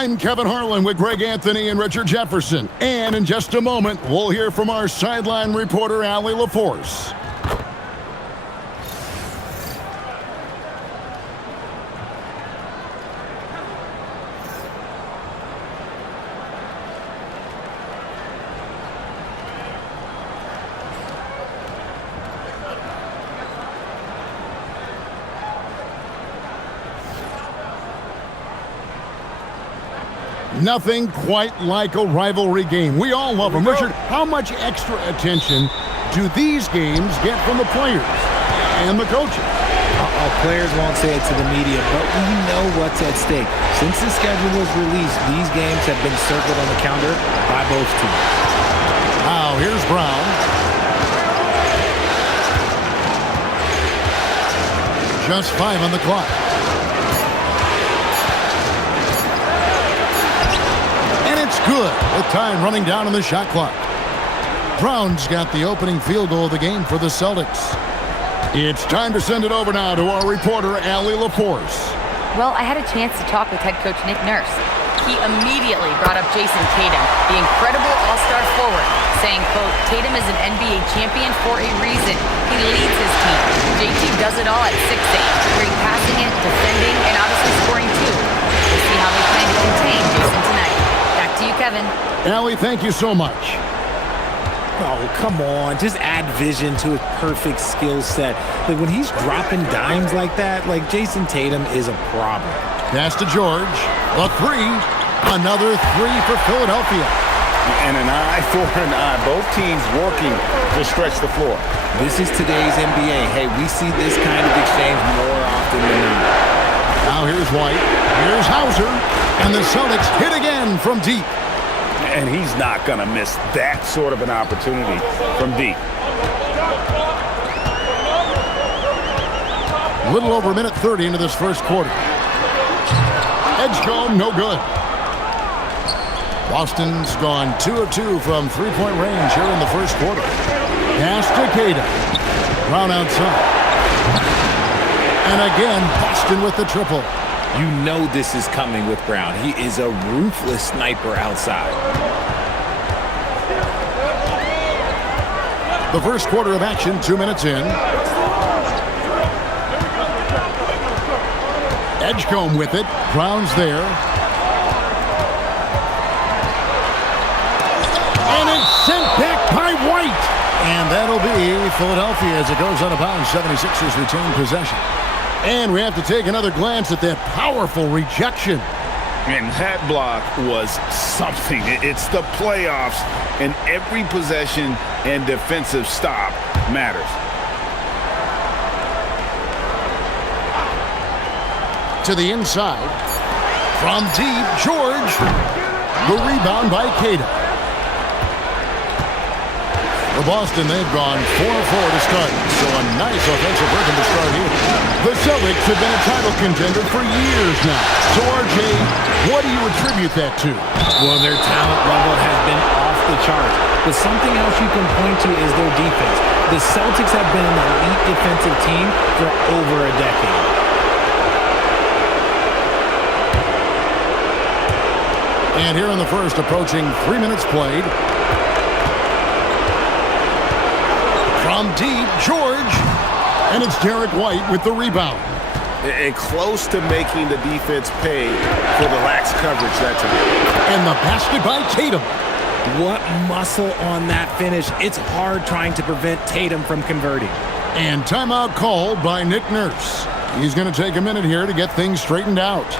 I'm Kevin Harlan with Greg Anthony and Richard Jefferson. And in just a moment, we'll hear from our sideline reporter, Allie LaForce. Nothing quite like a rivalry game. We all love them. Richard, how much extra attention do these games get from the players and the coaches? Players won't say it to the media, but we know what's at stake. Since the schedule was released, these games have been circled on the calendar by both teams. Now, here's Brown. Just 5 on the clock. Good, with time running down on the shot clock. Brown's got the opening field goal of the game for the Celtics. It's time to send it over now to our reporter, Allie LaForce. Well, I had a chance to talk with head coach Nick Nurse. He immediately brought up Jason Tatum, the incredible all-star forward, saying, quote, Tatum is an NBA champion for a reason. He leads his team. JT does it all at 6'8", great passing it, defending, and obviously scoring too. We'll see how they plan to contain Jason tonight. Back to you, Kevin. Allie, thank you so much. Oh, come on. Just add vision to his perfect skill set. Like, when he's dropping dimes like that, like, Jason Tatum is a problem. Pass to George. A 3. Another 3 for Philadelphia. And an eye for an eye. Both teams working to stretch the floor. This is today's NBA. Hey, we see this kind of exchange more often than not. Now here's White. Here's Hauser. And the Celtics hit again from deep. And he's not going to miss that sort of an opportunity from deep. A little over a minute 30 into this first quarter. Edgecombe, no good. Boston's gone 2 of 2 from three-point range here in the first quarter. Pass to Cada. Brown outside. And again, Boston with the triple. You know this is coming with Brown. He is a ruthless sniper outside. The first quarter of action, 2 minutes in. Edgecombe with it. Brown's there. And it's sent back by White. And that'll be Philadelphia as it goes out of bounds. 76ers retain possession. And we have to take another glance at that powerful rejection. And that block was something. It's the playoffs, and every possession and defensive stop matters. To the inside. From deep, George. The rebound by Cada. For Boston, they've gone 4-4 to start. So a nice offensive rhythm to start here. The Celtics have been a title contender for years now. So, RJ, what do you attribute that to? Well, their talent level has been off the charts. But something else you can point to is their defense. The Celtics have been an elite defensive team for over a decade. And here in the first, approaching 3 minutes played. From deep, George. And it's Derek White with the rebound. And close to making the defense pay for the lax coverage that time. And the basket by Tatum. What muscle on that finish. It's hard trying to prevent Tatum from converting. And timeout called by Nick Nurse. He's going to take a minute here to get things straightened out.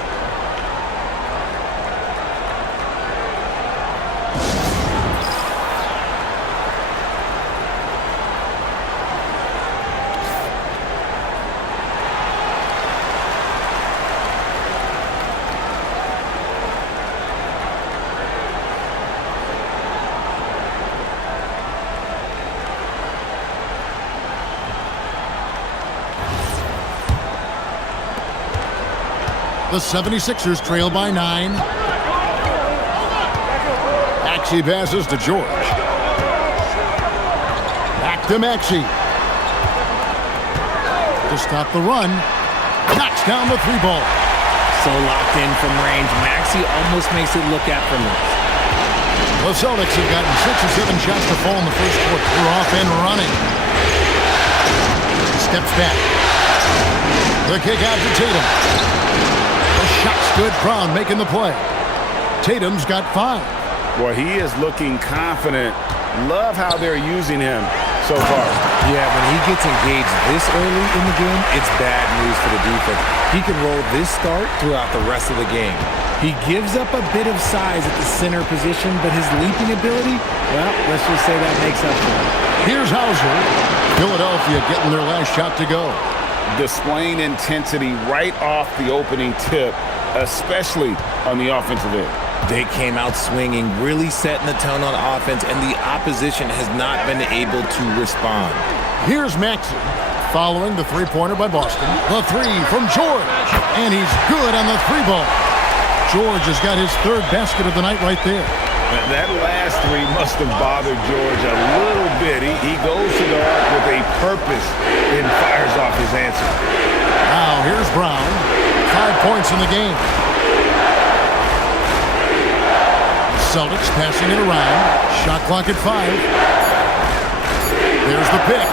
The 76ers trail by 9. Maxey passes to George. Back to Maxey. To stop the run. Knocks down the 3 ball. So locked in from range, Maxey almost makes it look effortless. The Celtics have gotten 6 or 7 shots to fall in the first quarter. They're off and running. Steps back. The kick out to Tatum. The shot's good. Brown making the play. Tatum's got 5. Well, he is looking confident. Love how they're using him so far. Yeah, when he gets engaged this early in the game, it's bad news for the defense. He can roll this start throughout the rest of the game. He gives up a bit of size at the center position, but his leaping ability, well, let's just say that makes up for it. Here's Hauser. Philadelphia getting their last shot to go. Displaying intensity right off the opening tip, especially on the offensive end. They came out swinging, really setting the tone on offense, and the opposition has not been able to respond. Here's Maxey following the three-pointer by Boston. The three from George, and he's good on the 3-ball. George has got his 3rd basket of the night right there. That last 3 must have bothered George a little bit. He goes to the arc with a purpose and fires off his answer. Now here's Brown. 5 points in the game. Celtics passing it around. Shot clock at 5. There's the pick.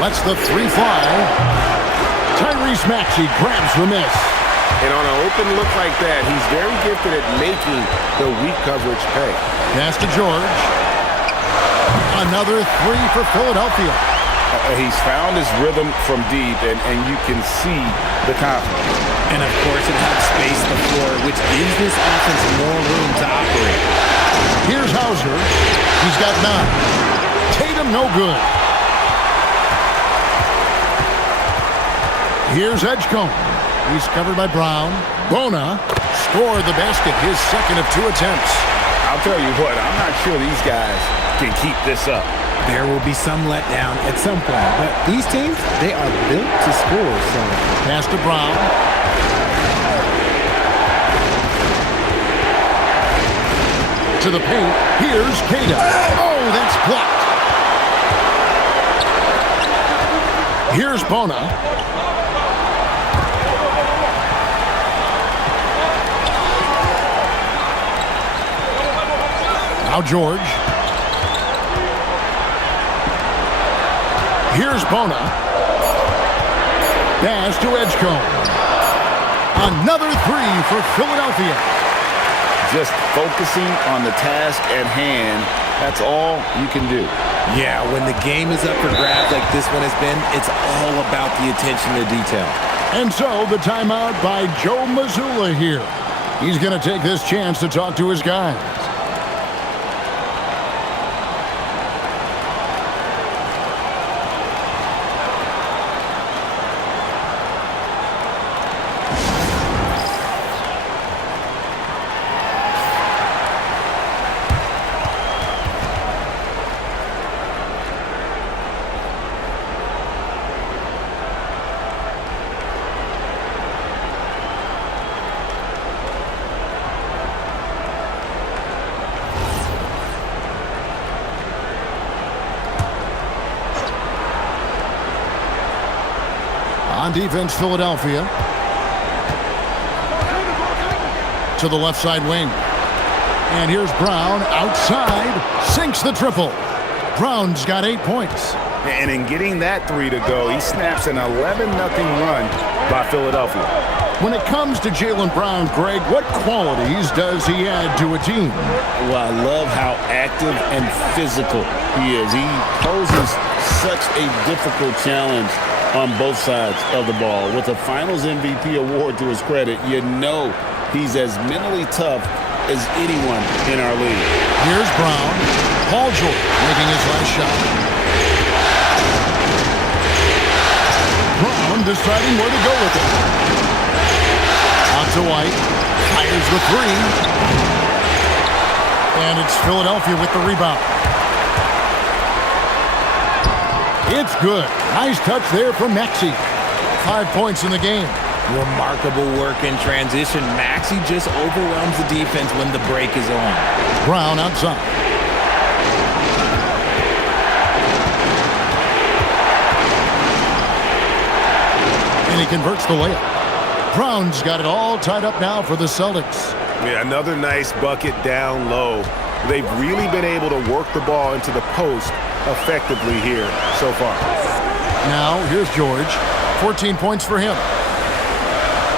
Lets the 3 fly. Tyrese Maxey grabs the miss. And on an open look like that, he's very gifted at making the weak coverage pay. Pass to George. Another 3 for Philadelphia. He's found his rhythm from deep, and you can see the confidence. And, of course, it helps space the floor, which gives this offense more room to operate. Here's Hauser. He's got 9. Tatum no good. Here's Edgecombe. He's covered by Brown. Bona scored the basket, his 2nd of 2 attempts. I'll tell you what, I'm not sure these guys can keep this up. There will be some letdown at some point, but these teams, they are built to score. So pass to Brown. To the paint. Here's Kata. Oh, that's blocked. Here's Bona. Now George. Here's Bona. Pass to Edgecombe. Another 3 for Philadelphia. Just focusing on the task at hand, that's all you can do. Yeah, when the game is up for grabs like this one has been, it's all about the attention to detail. And so the timeout by Joe Mazzulla here. He's going to take this chance to talk to his guys. On defense, Philadelphia. To the left side wing. And here's Brown outside. Sinks the triple. Brown's got 8 points. And in getting that 3 to go, he snaps an 11-0 run by Philadelphia. When it comes to Jaylen Brown, Greg, what qualities does he add to a team? Well, I love how active and physical he is. He poses such a difficult challenge on both sides of the ball. With a Finals MVP award to his credit, you know he's as mentally tough as anyone in our league. Here's Brown. Paul George making his last shot. Brown deciding where to go with it. On to White. Fires the 3. And it's Philadelphia with the rebound. It's good. Nice touch there from Maxey. 5 points in the game. Remarkable work in transition. Maxey just overwhelms the defense when the break is on. Brown outside. And he converts the layup. Brown's got it all tied up now for the Celtics. Yeah, another nice bucket down low. They've really been able to work the ball into the post effectively here so far. Now, here's George. 14 points for him.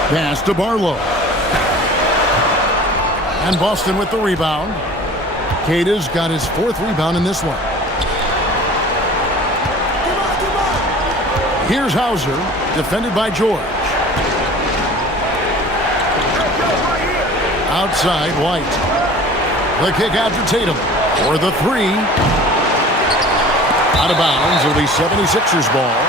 Pass to Barlow. And Boston with the rebound. Cada's got his 4th rebound in this one. Here's Hauser, defended by George. Outside, White. The kick out to Tatum for the 3. Out of bounds. It'll be 76ers ball.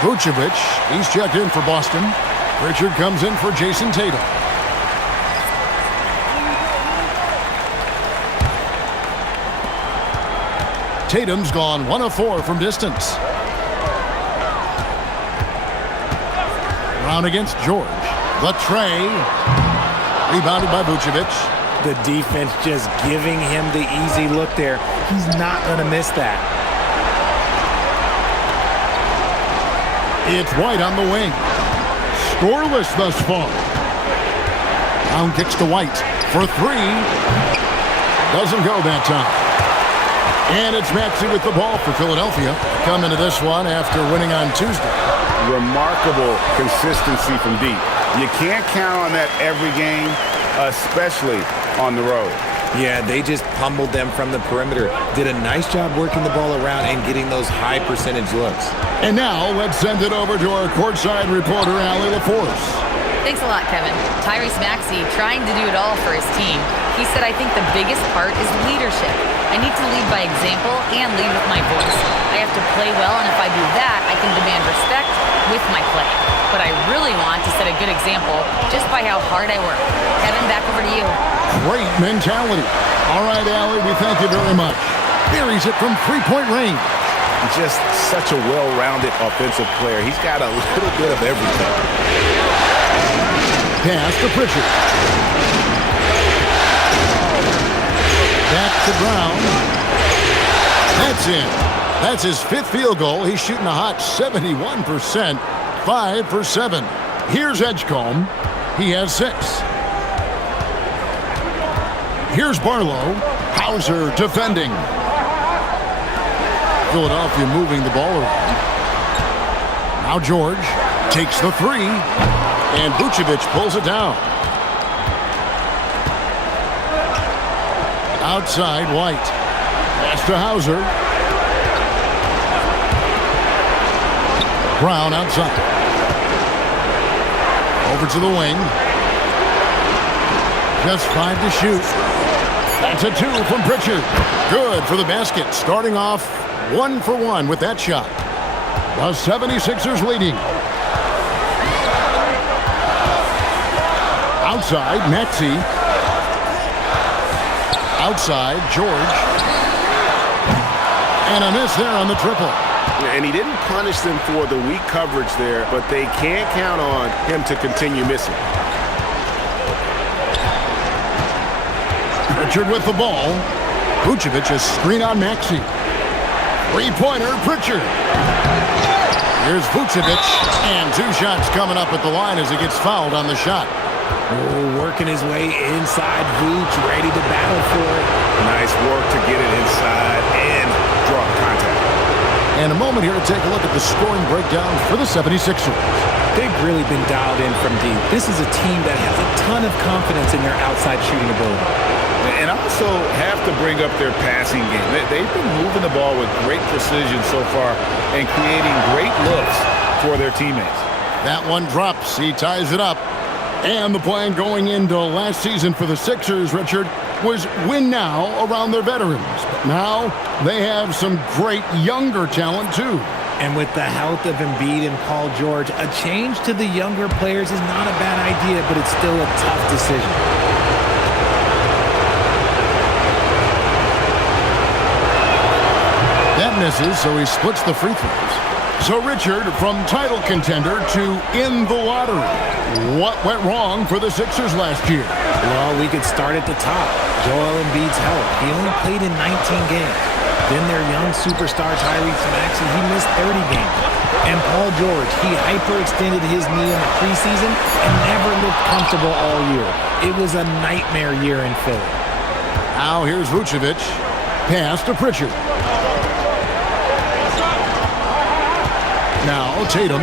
Vucevic, he's checked in for Boston. Richard comes in for Jason Tatum. Tatum's gone 1 of 4 from distance. Brown against George. The tray. Rebounded by Vucevic. The defense just giving him the easy look there. He's not going to miss that. It's White on the wing. Scoreless thus far. Brown kicks to White for 3. Doesn't go that time. And it's Maxey with the ball for Philadelphia. Come into this one after winning on Tuesday. Remarkable consistency from deep. You can't count on that every game, especially on the road. Yeah, they just pummeled them from the perimeter. Did a nice job working the ball around and getting those high percentage looks. And now let's send it over to our courtside reporter, Allie LaForce. Thanks a lot, Kevin. Tyrese Maxey trying to do it all for his team. He said, I think the biggest part is leadership. I need to lead by example and lead with my voice. I have to play well, and if I do that, I can demand respect with my play. But I really want to set a good example just by how hard I work. Kevin, back over to you. Great mentality. All right, Allie, we thank you very much. Buries it from 3-point range. Just such a well-rounded offensive player. He's got a little bit of everything. Pass to Pritchard. Back to Brown. That's in. That's his 5th field goal. He's shooting a hot 71%. 5 for 7. Here's Edgecombe. He has 6. Here's Barlow. Hauser defending. Philadelphia moving the ball around. Now George takes the 3. And Vucevic pulls it down. Outside, White. Pass to Hauser. Brown outside. Over to the wing. Just 5 to shoot. That's a 2 from Pritchard. Good for the basket. Starting off 1 for 1 with that shot. The 76ers leading. Outside, Maxey. Outside, George. And a miss there on the triple. And he didn't punish them for the weak coverage there, but they can't count on him to continue missing. Pritchard with the ball. Vucevic is screen on Maxey. 3-pointer, Pritchard. Here's Vucevic. And 2 shots coming up at the line as he gets fouled on the shot. Oh, working his way inside. Vooch ready to battle for it. Nice work to get it inside and draw contact. And a moment here to take a look at the scoring breakdown for the 76ers. They've really been dialed in from deep. This is a team that has a ton of confidence in their outside shooting ability. And also have to bring up their passing game. They've been moving the ball with great precision so far and creating great looks for their teammates. That one drops. He ties it up. And the plan going into last season for the Sixers, Richard, was win now around their veterans. But now they have some great younger talent, too. And with the health of Embiid and Paul George, a change to the younger players is not a bad idea, but it's still a tough decision. That misses, so he splits the free throws. So, Richard, from title contender to in the lottery, what went wrong for the Sixers last year? Well, we could start at the top. Joel Embiid's health. He only played in 19 games. Then their young superstar Tyrese Maxey, he missed 30 games. And Paul George, he hyperextended his knee in the preseason and never looked comfortable all year. It was a nightmare year in Philly. Now here's Vucevic. Pass to Pritchard. Now Tatum.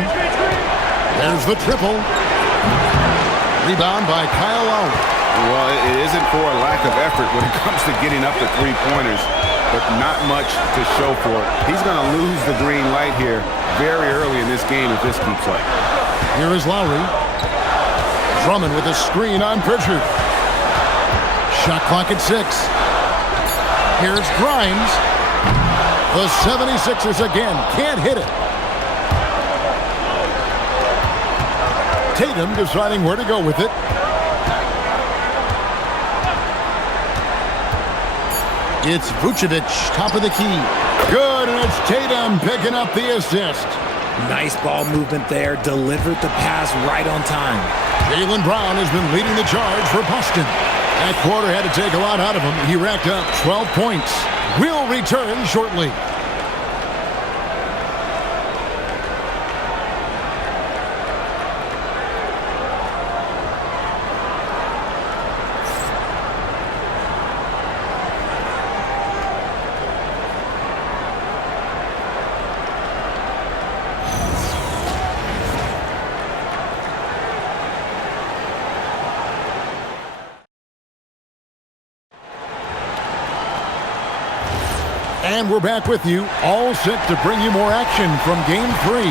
There's the triple. Rebound by Kyle Lowry. Well, it isn't for a lack of effort when it comes to getting up to three-pointers, but not much to show for it. He's going to lose the green light here very early in this game if this keeps up. Here is Lowry. Drummond with a screen on Pritchard. Shot clock at 6. Here's Grimes. The 76ers again can't hit it. Tatum deciding where to go with it. It's Vucevic, top of the key. Good, and it's Tatum picking up the assist. Nice ball movement there. Delivered the pass right on time. Jaylen Brown has been leading the charge for Boston. That quarter had to take a lot out of him. He racked up 12 points. We'll return shortly. And we're back with you, all set to bring you more action from Game 3.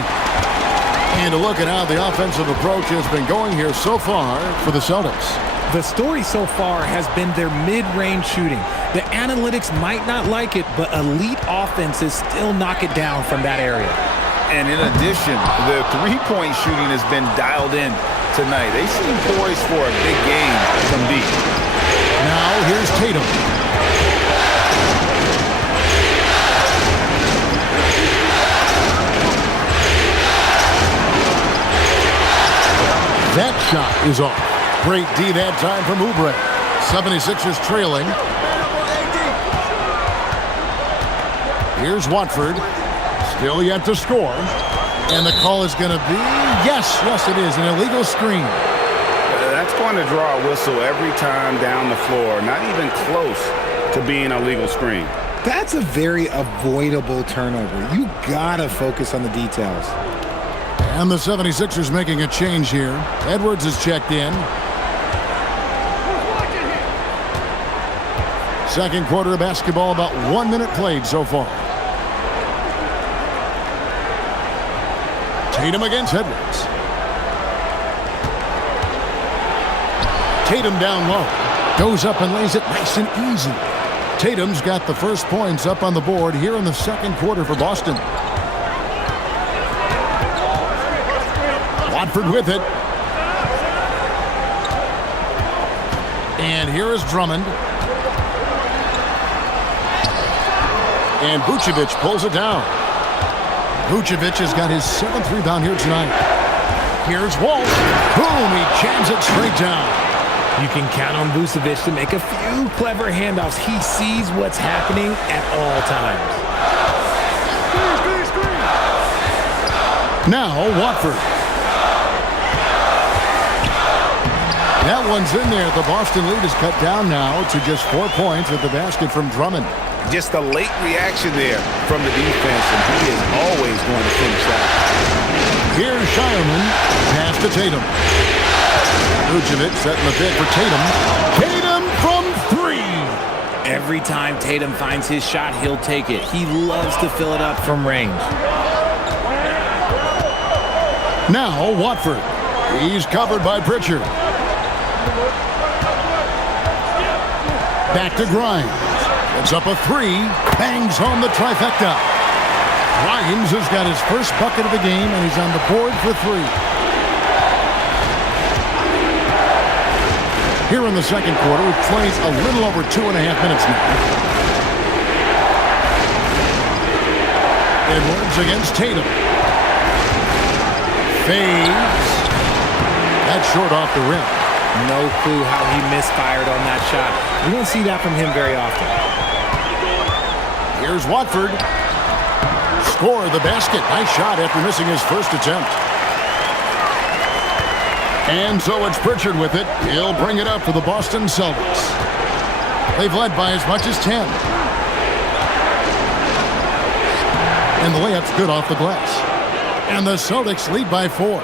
And a look at how the offensive approach has been going here so far for the Celtics. The story so far has been their mid-range shooting. The analytics might not like it, but elite offenses still knock it down from that area. And in addition, the three-point shooting has been dialed in tonight. They seem poised for a big game from deep. Now here's Tatum. That shot is off. Great D that time from Oubre. 76ers trailing. Here's Watford. Still yet to score. And the call is going to be, yes, it is, an illegal screen. That's going to draw a whistle every time down the floor. Not even close to being a legal screen. That's a very avoidable turnover. You got to focus on the details. And the 76ers making a change here. Edwards is checked in. Second quarter of basketball, about 1 minute played so far. Tatum against Edwards. Tatum down low. Goes up and lays it nice and easy. Tatum's got the first points up on the board here in the second quarter for Boston. Watford with it. And here is Drummond. And Vucevic pulls it down. Vucevic has got his 7th rebound here tonight. Here's Walt. Boom, he jams it straight down. You can count on Vucevic to make a few clever handoffs. He sees what's happening at all times. Now Watford. That one's in there. The Boston lead is cut down now to just 4 points with the basket from Drummond. Just a late reaction there from the defense, and he is always going to finish that. Here's Shireman. Pass to Tatum. Vucevic setting the bid for Tatum. Tatum from 3. Every time Tatum finds his shot, he'll take it. He loves to fill it up from range. Now Watford. He's covered by Pritchard. Back to Grimes. It's up a 3. Bangs home the trifecta. Grimes has got his first bucket of the game, and he's on the board for 3. Here in the second quarter, we've played a little over 2.5 minutes now. Edwards against Tatum. Fades. That's short off the rim. No clue how he misfired on that shot. We don't see that from him very often. Here's Watford. score the basket. Nice shot after missing his first attempt. And so it's Pritchard with it. He'll bring it up for the Boston Celtics. They've led by as much as 10. And the layup's good off the glass. And the Celtics lead by 4.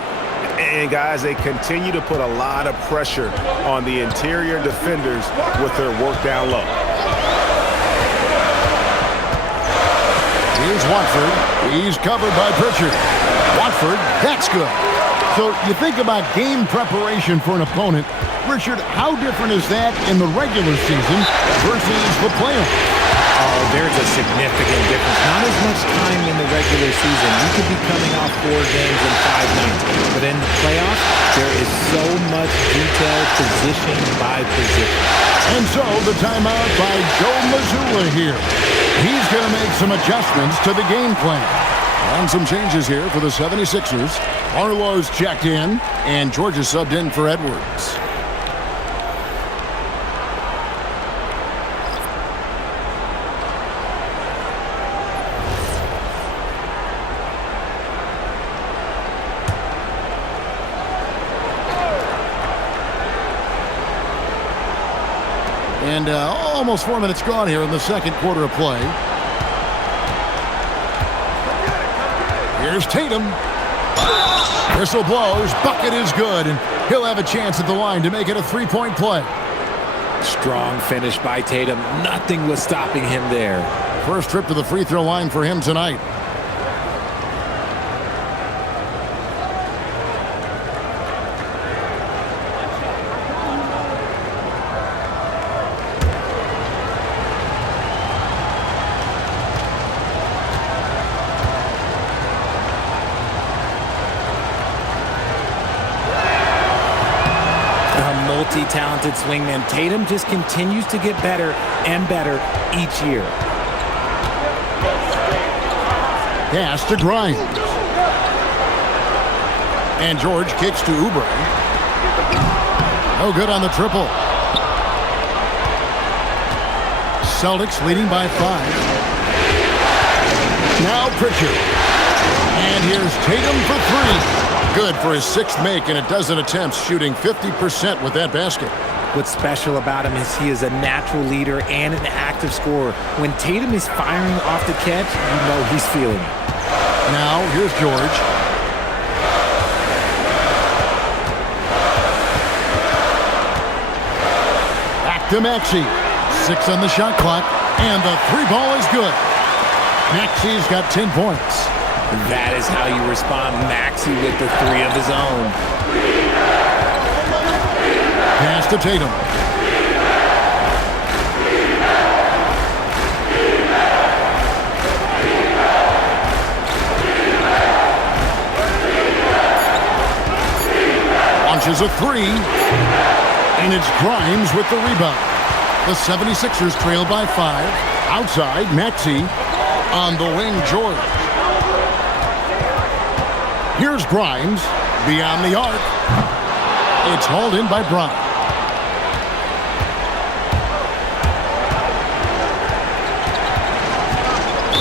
And, guys, they continue to put a lot of pressure on the interior defenders with their work down low. Here's Watford. He's covered by Pritchard. Watford, that's good. So you think about game preparation for an opponent. Richard, how different is that in the regular season versus the playoffs? Oh, there's a significant difference. Not as much time in the regular season. You could be coming off 4 games in 5 nights. But in the playoffs, there is so much detail position by position. And so the timeout by Joe Mazzulla here. He's going to make some adjustments to the game plan. And some changes here for the 76ers. Arlo's checked in, and Georgia subbed in for Edwards. And almost 4 minutes gone here in the second quarter of play. Here's Tatum. Whistle blows. Bucket is good. And he'll have a chance at the line to make it a 3-point play. Strong finish by Tatum. Nothing was stopping him there. First trip to the free throw line for him tonight. Multi-talented swingman. Tatum just continues to get better and better each year. Pass to Grimes. And George kicks to Oubre. No good on the triple. Celtics leading by 5. Now Pritchard. And here's Tatum for 3. Good for his 6th make in a dozen attempts, shooting 50% with that basket. What's special about him is he is a natural leader and an active scorer. When Tatum is firing off the catch, you know he's feeling it. Now, here's George. Back to Maxey. 6 on the shot clock, and the 3 ball is good. Maxey's got 10 points. That is how you respond. Maxey with the 3 of his own. Pass to Tatum. Launches a 3. And it's Grimes with the rebound. The 76ers trail by 5. Outside, Maxey. On the wing, George. Here's Grimes, beyond the arc. It's hauled in by Brown.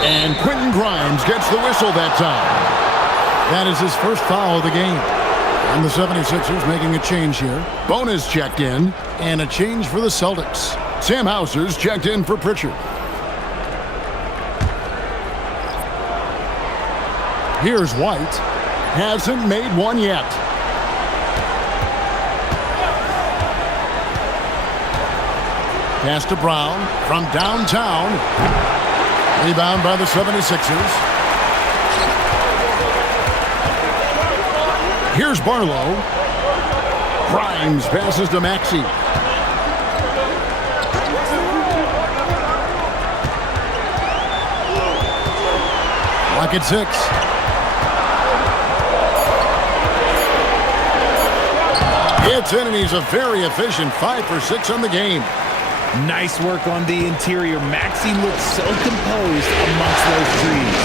And Quentin Grimes gets the whistle that time. That is his first foul of the game. And the 76ers making a change here. Bonus checked in, and a change for the Celtics. Sam Hauser's checked in for Pritchard. Here's White. Hasn't made one yet. Pass to Brown from downtown. Rebound by the 76ers. Here's Barlow. Grimes passes to Maxey. Clock at 6. It's in, and he's a very efficient 5 for 6 on the game. Nice work on the interior. Maxey looks so composed amongst those trees.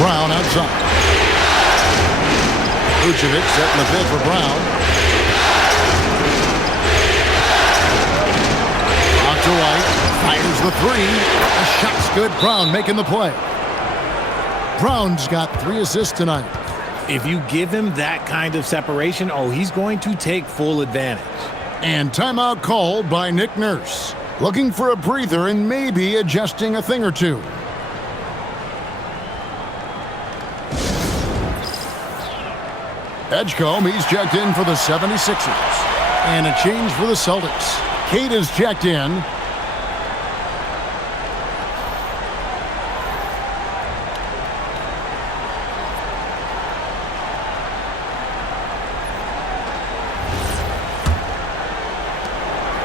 Brown outside. Vucevic setting the bid for Brown. Out to White. Fires the three. The shot's good. Brown making the play. Brown's got 3 assists tonight. If you give him that kind of separation, he's going to take full advantage. And timeout called by Nick Nurse. Looking for a breather and maybe adjusting a thing or two. Edgecombe, he's checked in for the 76ers. And a change for the Celtics. Kate is checked in.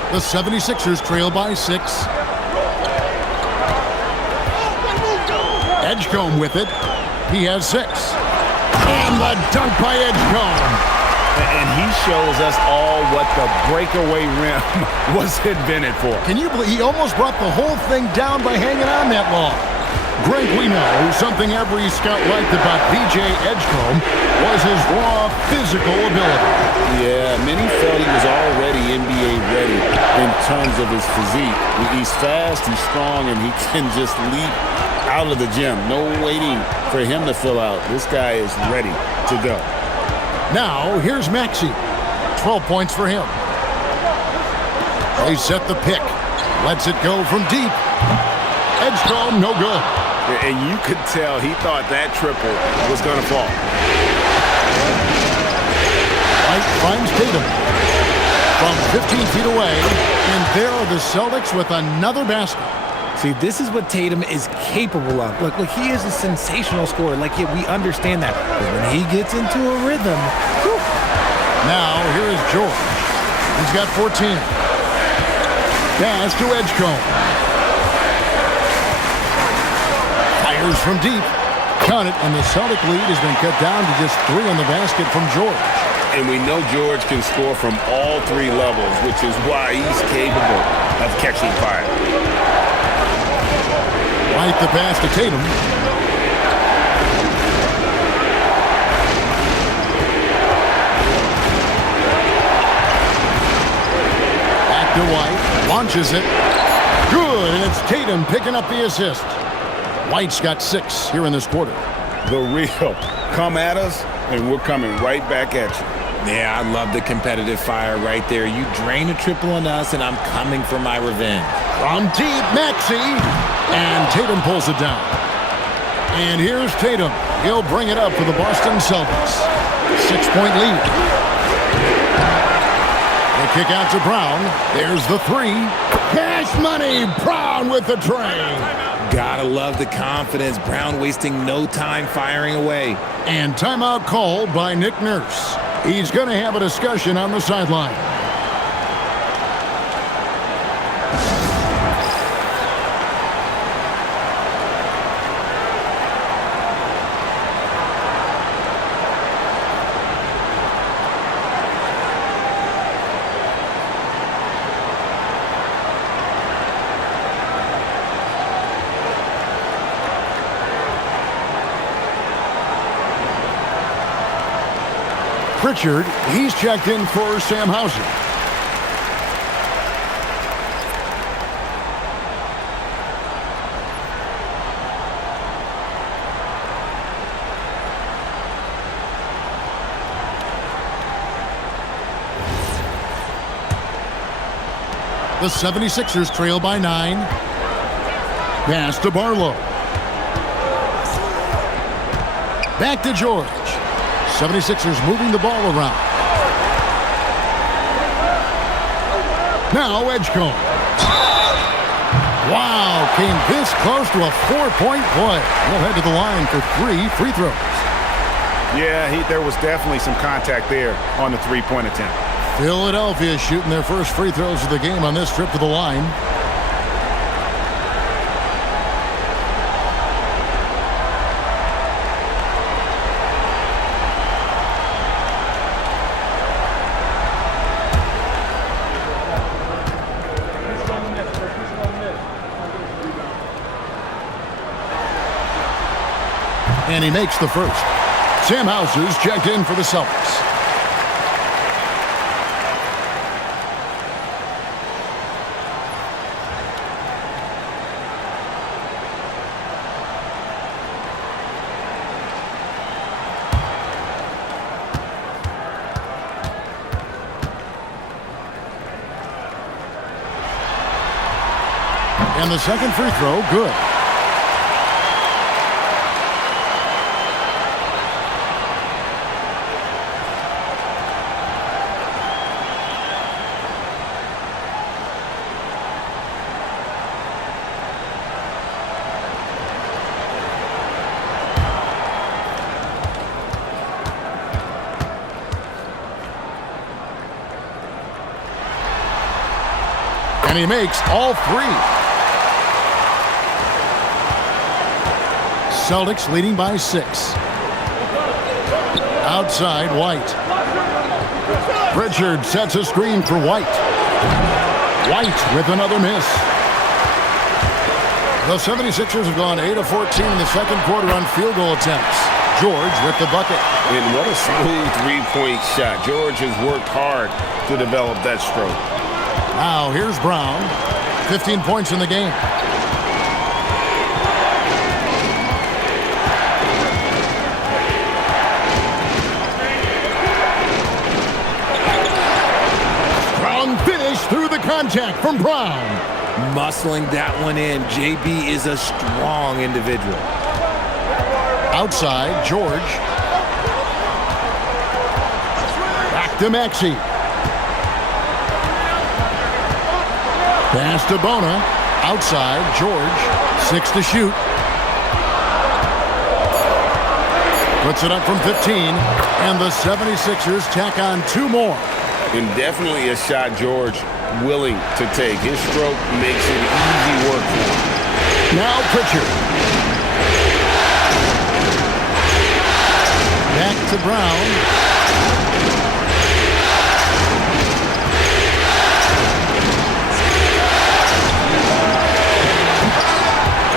The 76ers trail by 6. Edgecombe with it. He has 6. And the dunk by Edgecombe. And he shows us all what the breakaway rim was invented for. Can you believe he almost brought the whole thing down by hanging on that long? Greg, we know something every scout liked about P.J. Edgecombe was his raw physical ability. Yeah, many felt he was already NBA ready in terms of his physique. He's fast, he's strong, and he can just leap out of the gym. No waiting for him to fill out. This guy is ready to go. Now, here's Maxey. 12 points for him. They set the pick. Lets it go from deep. Edgecombe, no good. And you could tell he thought that triple was going to fall. White finds Tatum from 15 feet away. And there are the Celtics with another basket. See, this is what Tatum is capable of. Look, he is a sensational scorer. Yeah, we understand that. But when he gets into a rhythm, whew. Now, here is George. He's got 14. Pass to Edgecombe. Fires from deep. Count it, and the Celtic lead has been cut down to just 3 on the basket from George. And we know George can score from all 3 levels, which is why he's capable of catching fire. Right the pass to Tatum. Back to White. Launches it. Good, and it's Tatum picking up the assist. White's got 6 here in this quarter. The real. Come at us, and we're coming right back at you. Yeah, I love the competitive fire right there. You drain a triple on us, and I'm coming for my revenge. From deep, Maxey. And Tatum pulls it down. And here's Tatum. He'll bring it up for the Boston Celtics. 6-point lead. The kick out to Brown. There's the 3. Cash money. Brown with the train. Gotta love the confidence. Brown wasting no time firing away. And timeout called by Nick Nurse. He's going to have a discussion on the sideline. Pritchard, he's checked in for Sam Hauser. The 76ers trail by 9. Pass to Barlow. Back to George. 76ers moving the ball around. Now Edgecombe. Wow, came this close to a 4-point play. He'll head to the line for 3 free throws. Yeah, there was definitely some contact there on the 3-point attempt. Philadelphia shooting their first free throws of the game on this trip to the line. And he makes the first. Sam Hauser's checked in for the Celtics. And the second free throw, good. And he makes all three. Celtics leading by 6. Outside, White. Pritchard sets a screen for White. White with another miss. The 76ers have gone 8 of 14 in the second quarter on field goal attempts. George with the bucket. And what a smooth three-point shot. George has worked hard to develop that stroke. Now here's Brown. 15 points in the game. Strong finish through the contact from Brown. Muscling that one in. JB is a strong individual. Outside, George. Back to Maxey. Pass to Bona. Outside, George. 6 to shoot. Puts it up from 15. And the 76ers tack on 2 more. And definitely a shot George willing to take. His stroke makes it easy work for him. Now Pritchard. Back to Brown.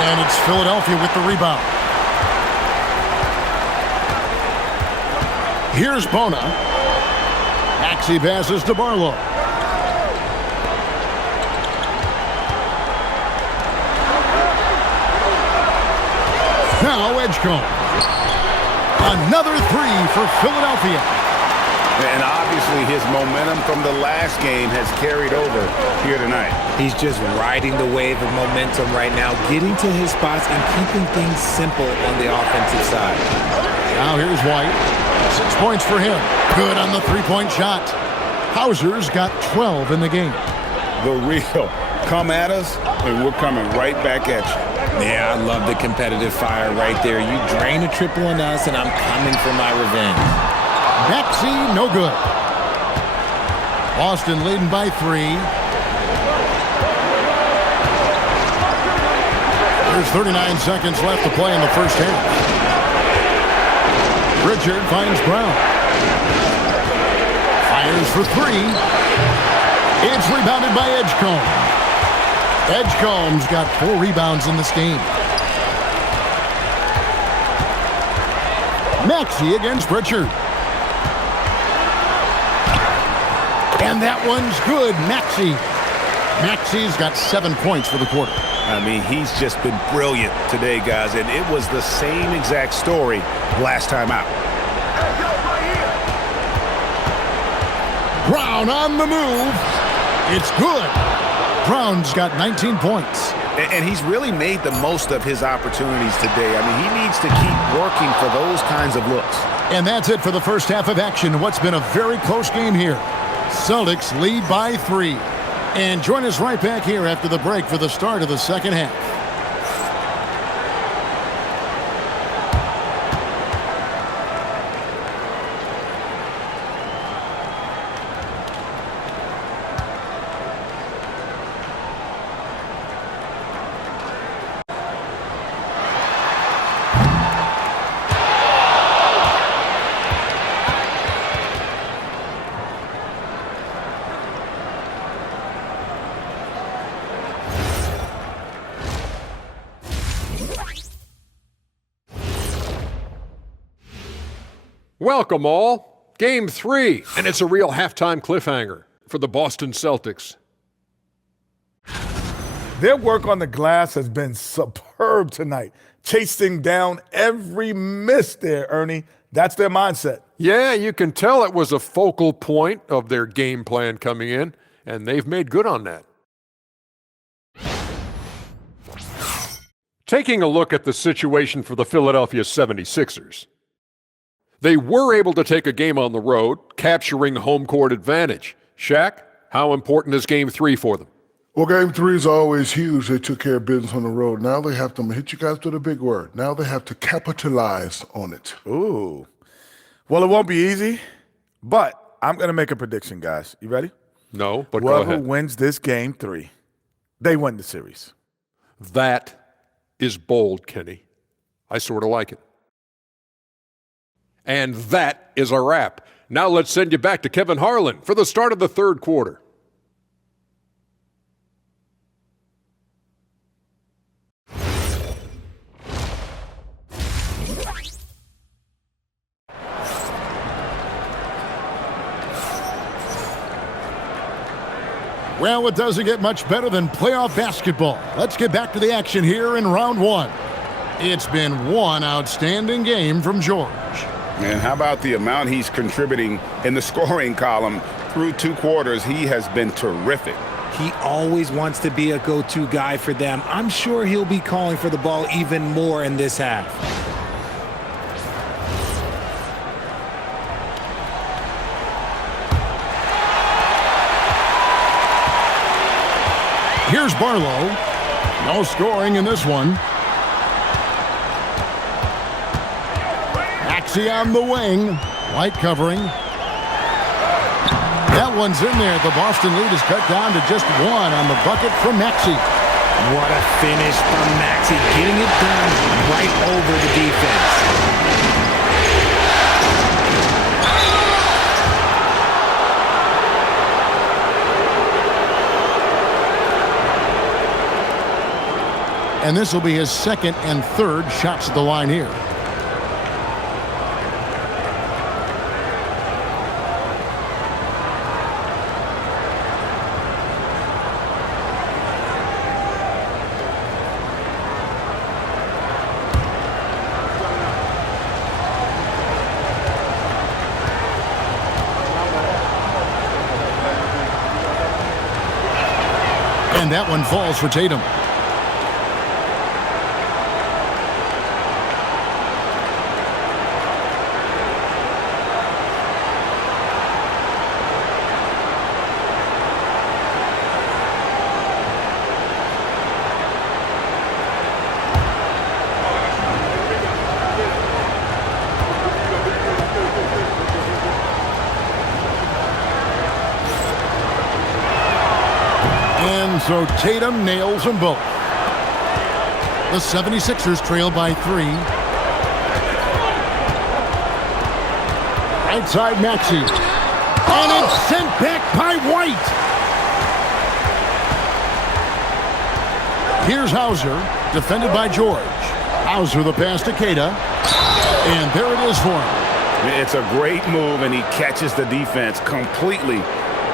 And it's Philadelphia with the rebound. Here's Bona. Maxey passes to Barlow. Now Edgecombe. Another 3 for Philadelphia. And obviously his momentum from the last game has carried over here tonight. He's just riding the wave of momentum right now, getting to his spots and keeping things simple on the offensive side. Now here's White. 6 points for him. Good on the three-point shot. Hauser's got 12 in the game. The real. Come at us, and we're coming right back at you. Yeah, I love the competitive fire right there. You drain a triple on us, and I'm coming for my revenge. Maxey, no good. Boston leading by 3. There's 39 seconds left to play in the first half. Pritchard finds Brown. Fires for 3. It's rebounded by Edgecombe. Edgecombe's got 4 rebounds in this game. Maxey against Pritchard. And that one's good. Maxey's got 7 points for the quarter. I mean, he's just been brilliant today, guys, and it was the same exact story last time out. Brown on the move. It's good. Brown's got 19 points. And he's really made the most of his opportunities today. I mean, he needs to keep working for those kinds of looks. And that's it for the first half of action. What's been a very close game here. Celtics lead by 3. And join us right back here after the break for the start of the second half. Welcome all. Game 3, and it's a real halftime cliffhanger for the Boston Celtics. Their work on the glass has been superb tonight, chasing down every miss there, Ernie. That's their mindset. Yeah, you can tell it was a focal point of their game plan coming in, and they've made good on that. Taking a look at the situation for the Philadelphia 76ers. They were able to take a game on the road, capturing home court advantage. Shaq, how important is Game 3 for them? Well, Game 3 is always huge. They took care of business on the road. Now they have to hit you guys with a big word. Now they have to capitalize on it. Ooh. Well, it won't be easy, but I'm going to make a prediction, guys. You ready? No, but go Whoever ahead. wins this Game 3, they win the series. That is bold, Kenny. I sort of like it. And that is a wrap. Now let's send you back to Kevin Harlan for the start of the third quarter. Well, it doesn't get much better than playoff basketball. Let's get back to the action here in round one. It's been one outstanding game from George. And how about the amount he's contributing in the scoring column through 2 quarters? He has been terrific. He always wants to be a go-to guy for them. I'm sure he'll be calling for the ball even more in this half. Here's Barlow. No scoring in this one. Maxey on the wing. White covering. That one's in there. The Boston lead is cut down to just 1 on the bucket from Maxey. What a finish from Maxey, getting it done right over the defense. And this will be his second and third shots at the line here. And that one falls for Tatum. So Tatum nails them both. The 76ers trail by 3. Right side Maxey. And it's sent back by White. Here's Hauser, defended by George. Hauser the pass to Queta. And there it is for him. It's a great move, and he catches the defense completely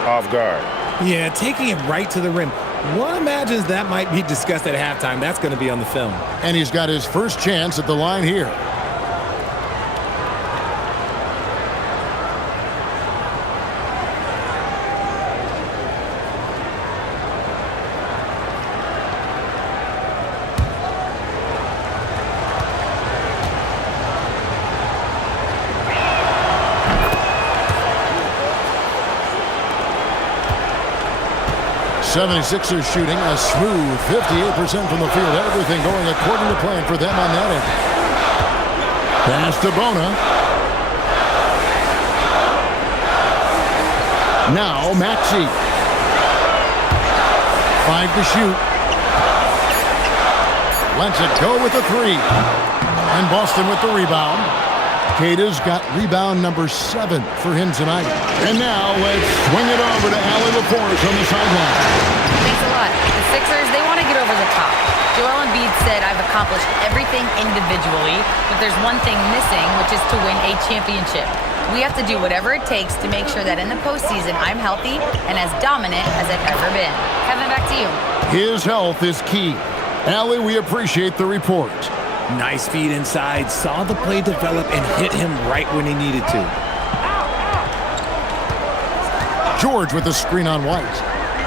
off guard. Yeah, taking it right to the rim. One imagines that might be discussed at halftime. That's going to be on the film. And he's got his first chance at the line here. '76ers shooting a smooth 58% from the field. Everything going according to plan for them on that end. Pass to Bona. Now Maxey. 5 to shoot. Lets it go with the 3. And Boston with the rebound. Queta's got rebound number 7 for him tonight. And now let's swing it over to Allie LaForce on the sideline. Thanks a lot. The Sixers, they want to get over the top. Joel Embiid said, I've accomplished everything individually, but there's one thing missing, which is to win a championship. We have to do whatever it takes to make sure that in the postseason, I'm healthy and as dominant as I've ever been. Kevin, back to you. His health is key. Allie, we appreciate the report. Nice feed inside, saw the play develop and hit him right when he needed to. George with the screen on White.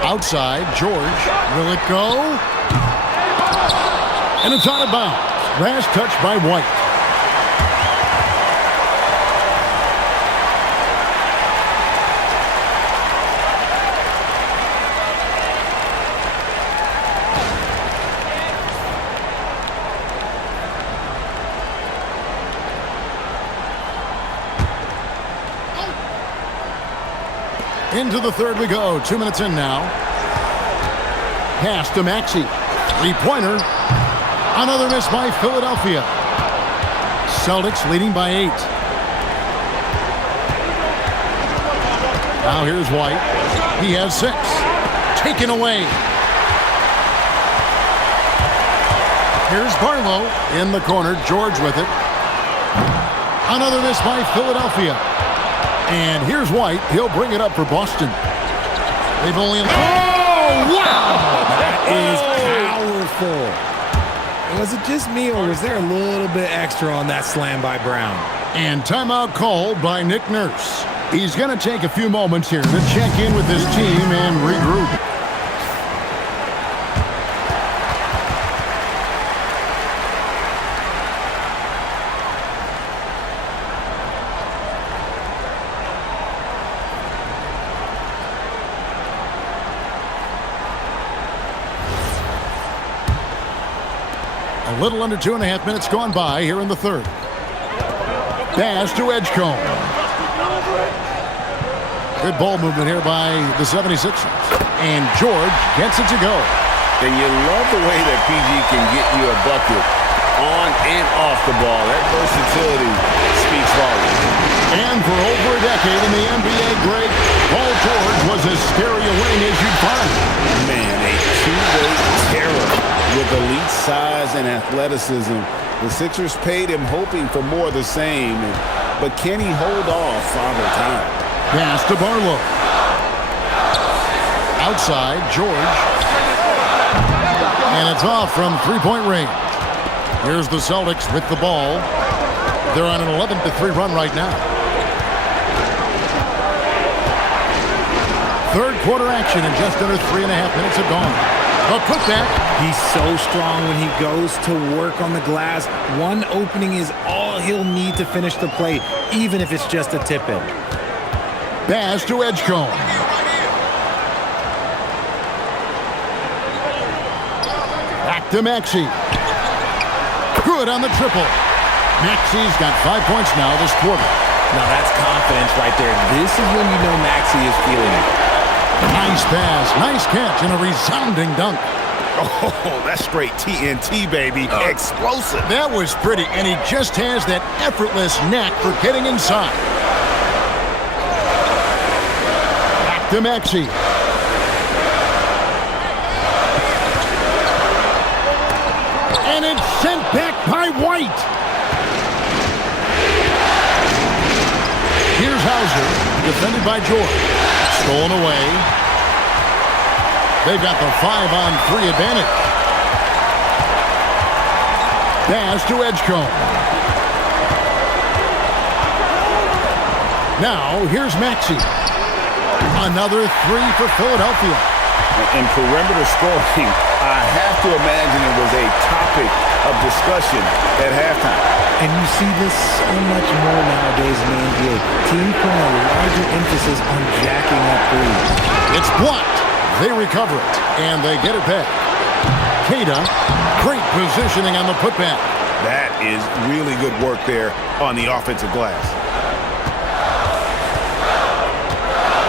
Outside, George. Will it go? And it's out of bounds. Last touch by White. Into the third we go. 2 minutes in now. Pass to Maxey. Three-pointer. Another miss by Philadelphia. Celtics leading by 8. Now here's White. He has 6. Taken away. Here's Barlow in the corner. George with it. Another miss by Philadelphia. And here's White. He'll bring it up for Boston. They've only... Oh, wow! That is powerful. Was it just me, or was there a little bit extra on that slam by Brown? And timeout called by Nick Nurse. He's going to take a few moments here to check in with his team and regroup. A little under 2.5 minutes gone by here in the third. Pass to Edgecombe. Good ball movement here by the 76ers. And George gets it to go. And you love the way that PG can get you a bucket on and off the ball. That versatility speaks volumes. And for over a decade in the NBA, Greg, Paul George was as scary a wing as you'd find. Man, a two-way terror with elite size and athleticism. The Sixers paid him hoping for more of the same. But can he hold off Father Time? Pass to Barlow. Outside, George. And it's off from three-point range. Here's the Celtics with the ball. They're on an 11-3 run right now. Third quarter action, and just under 3.5 minutes have gone. A putback. He's so strong when he goes to work on the glass. One opening is all he'll need to finish the play, even if it's just a tip-in. Pass to Edgecombe. Back to Maxey. Good on the triple. Maxey's got 5 points now this quarter. Now that's confidence right there. This is when you know Maxey is feeling it. Nice pass, nice catch, and a resounding dunk. Oh, that's straight TNT, baby. Explosive. That was pretty, and he just has that effortless knack for getting inside. Back to Maxey. And it's sent back by White. Here's Hauser, defended by George. Stolen away. They've got the 5-on-3 advantage. Pass to Edgecombe. Now, here's Maxey. Another 3 for Philadelphia. In perimeter scoring, I have to imagine it was a topic of discussion at halftime. And you see this so much more nowadays in the NBA. Teams putting a larger emphasis on jacking up threes. It's blocked. They recover it, and they get it back. Queta, great positioning on the putback. That is really good work there on the offensive glass.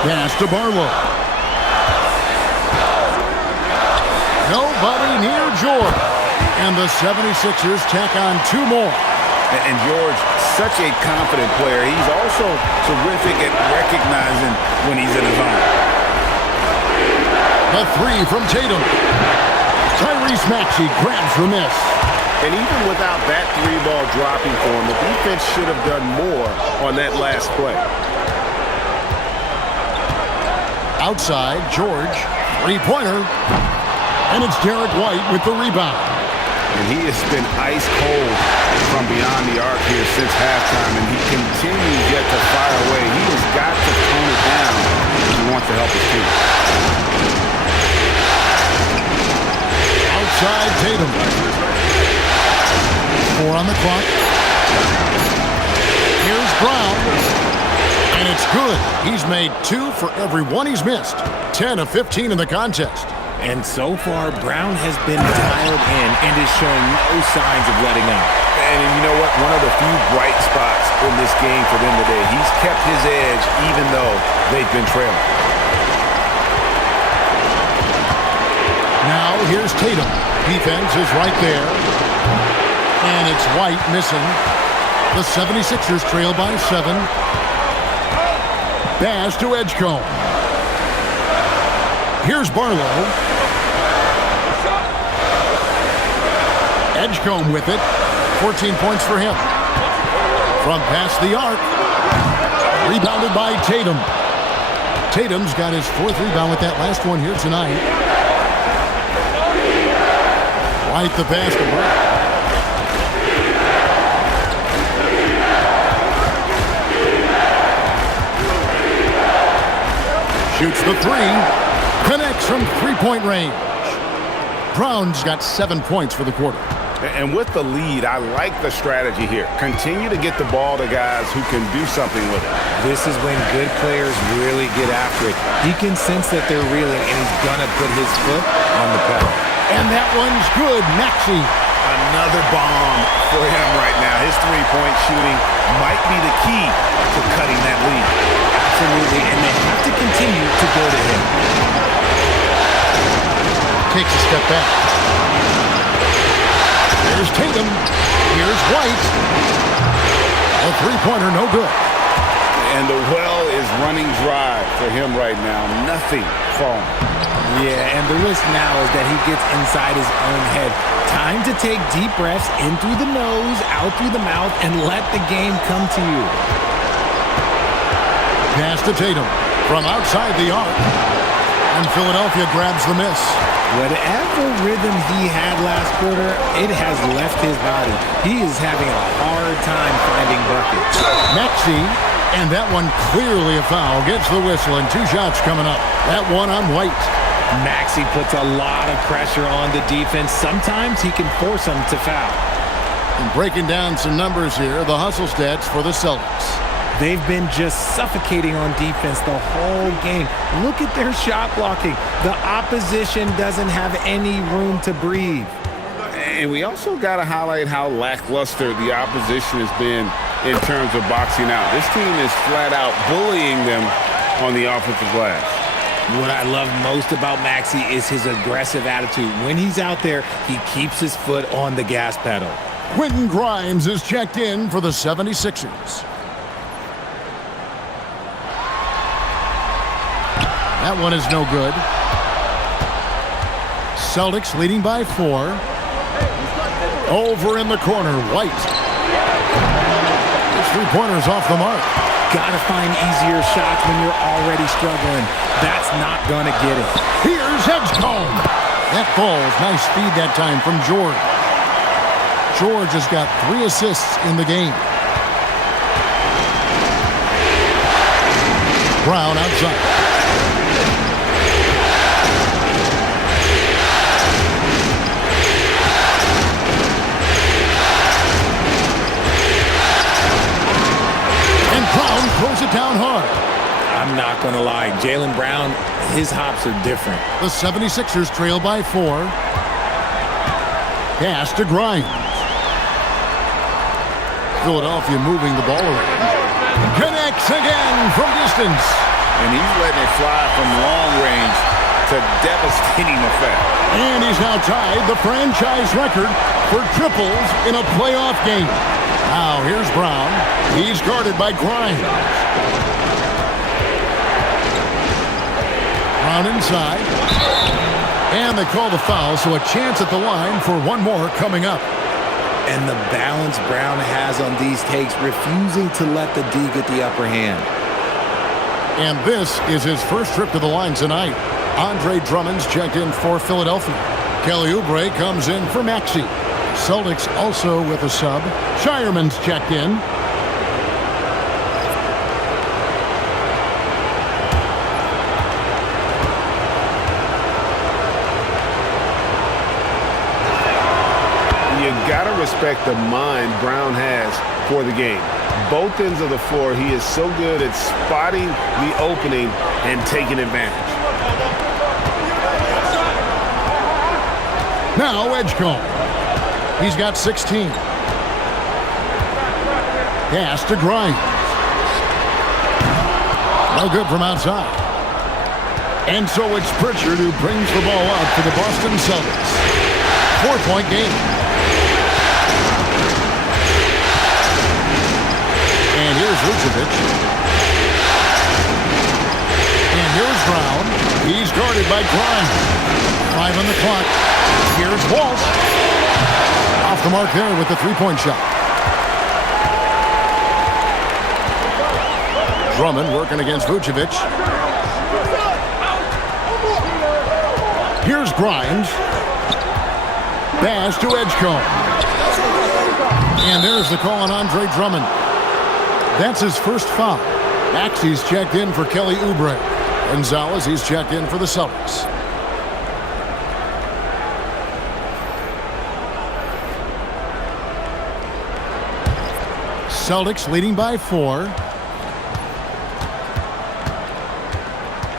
Pass to Barlow. Nobody near George. And the 76ers tack on 2 more. And George, such a confident player. He's also terrific at recognizing when he's in his zone. The 3 from Tatum. Tyrese Maxey grabs the miss. And even without that 3-ball dropping for him, the defense should have done more on that last play. Outside, George. 3-pointer. And it's Derek White with the rebound. And he has been ice cold from beyond the arc here since halftime, and he continues yet to fire away. He has got to tone it down if he wants to help his team. Outside Tatum. on the clock. Here's Brown. And it's good. He's made 2 for every one he's missed. 10 of 15 in the contest. And so far, Brown has been dialed in and is showing no signs of letting up. And you know what? One of the few bright spots in this game for them today. He's kept his edge even though they've been trailing. Now here's Tatum. Defense is right there. And it's White missing. The 76ers trail by 7. Pass to Edgecombe. Here's Barlow. Edgecombe with it. 14 points for him. From past the arc. Rebounded by Tatum. Tatum's got his 4th rebound with that last one here tonight. White the basket. Shoots the 3. Connects from three-point range. Brown's got 7 points for the quarter. And with the lead, I like the strategy here. Continue to get the ball to guys who can do something with it. This is when good players really get after it. He can sense that they're reeling, and he's going to put his foot on the pedal. And that one's good. Maxey. Another bomb for him right now. His three-point shooting might be the key to cutting that lead. Absolutely, and they have to continue to go to him. Takes a step back. Here's Tatum. Here's White. A three-pointer, no good. And the well is running dry for him right now. Nothing falling. Yeah, and the risk now is that he gets inside his own head. Time to take deep breaths in through the nose, out through the mouth, and let the game come to you. Pass to Tatum from outside the arc. And Philadelphia grabs the miss. Whatever rhythm he had last quarter, it has left his body. He is having a hard time finding buckets. Maxey, and that one clearly a foul. Gets the whistle, and 2 shots coming up. That one on White. Maxey puts a lot of pressure on the defense. Sometimes he can force them to foul. And breaking down some numbers here, the hustle stats for the Celtics. They've been just suffocating on defense the whole game. Look at their shot blocking. The opposition doesn't have any room to breathe. And we also got to highlight how lackluster the opposition has been in terms of boxing out. This team is flat out bullying them on the offensive glass. What I love most about Maxey is his aggressive attitude. When he's out there, he keeps his foot on the gas pedal. Quentin Grimes is checked in for the 76ers. That one is no good. Celtics leading by 4. Over in the corner, White. His three-pointer's off the mark. Gotta find easier shots when you're already struggling. That's not gonna get it. Here's Edgecombe. That falls. Nice feed that time from George. George has got 3 assists in the game. Brown outside. Brown throws it down hard. I'm not going to lie. Jaylen Brown, his hops are different. The 76ers trail by 4. Pass to Grimes. Philadelphia moving the ball around. Connects again from distance. And he's letting it fly from long range to devastating effect. And he's now tied the franchise record for triples in a playoff game. Now here's Brown. He's guarded by Grimes. Brown inside. And they call the foul, so a chance at the line for one more coming up. And the balance Brown has on these takes, refusing to let the D get the upper hand. And this is his first trip to the line tonight. Andre Drummond's checked in for Philadelphia. Kelly Oubre comes in for Maxey. Celtics also with a sub. Shireman's checked in. You got to respect the mind Brown has for the game. Both ends of the floor, he is so good at spotting the opening and taking advantage. Now Edgecombe. He's got 16. Pass to Grimes. No good from outside. And so it's Pritchard who brings the ball up for the Boston Celtics. 4-point game. And here's Vucevic. And here's Brown. He's guarded by Grimes. 5 on the clock. Here's Walsh. Off the mark there with the three-point shot. Drummond working against Vucevic. Here's Grimes. Pass to Edgecombe. And there's the call on Andre Drummond. That's his first foul. Maxey's checked in for Kelly Oubre. Gonzalez, he's checked in for the Celtics. Celtics leading by 4.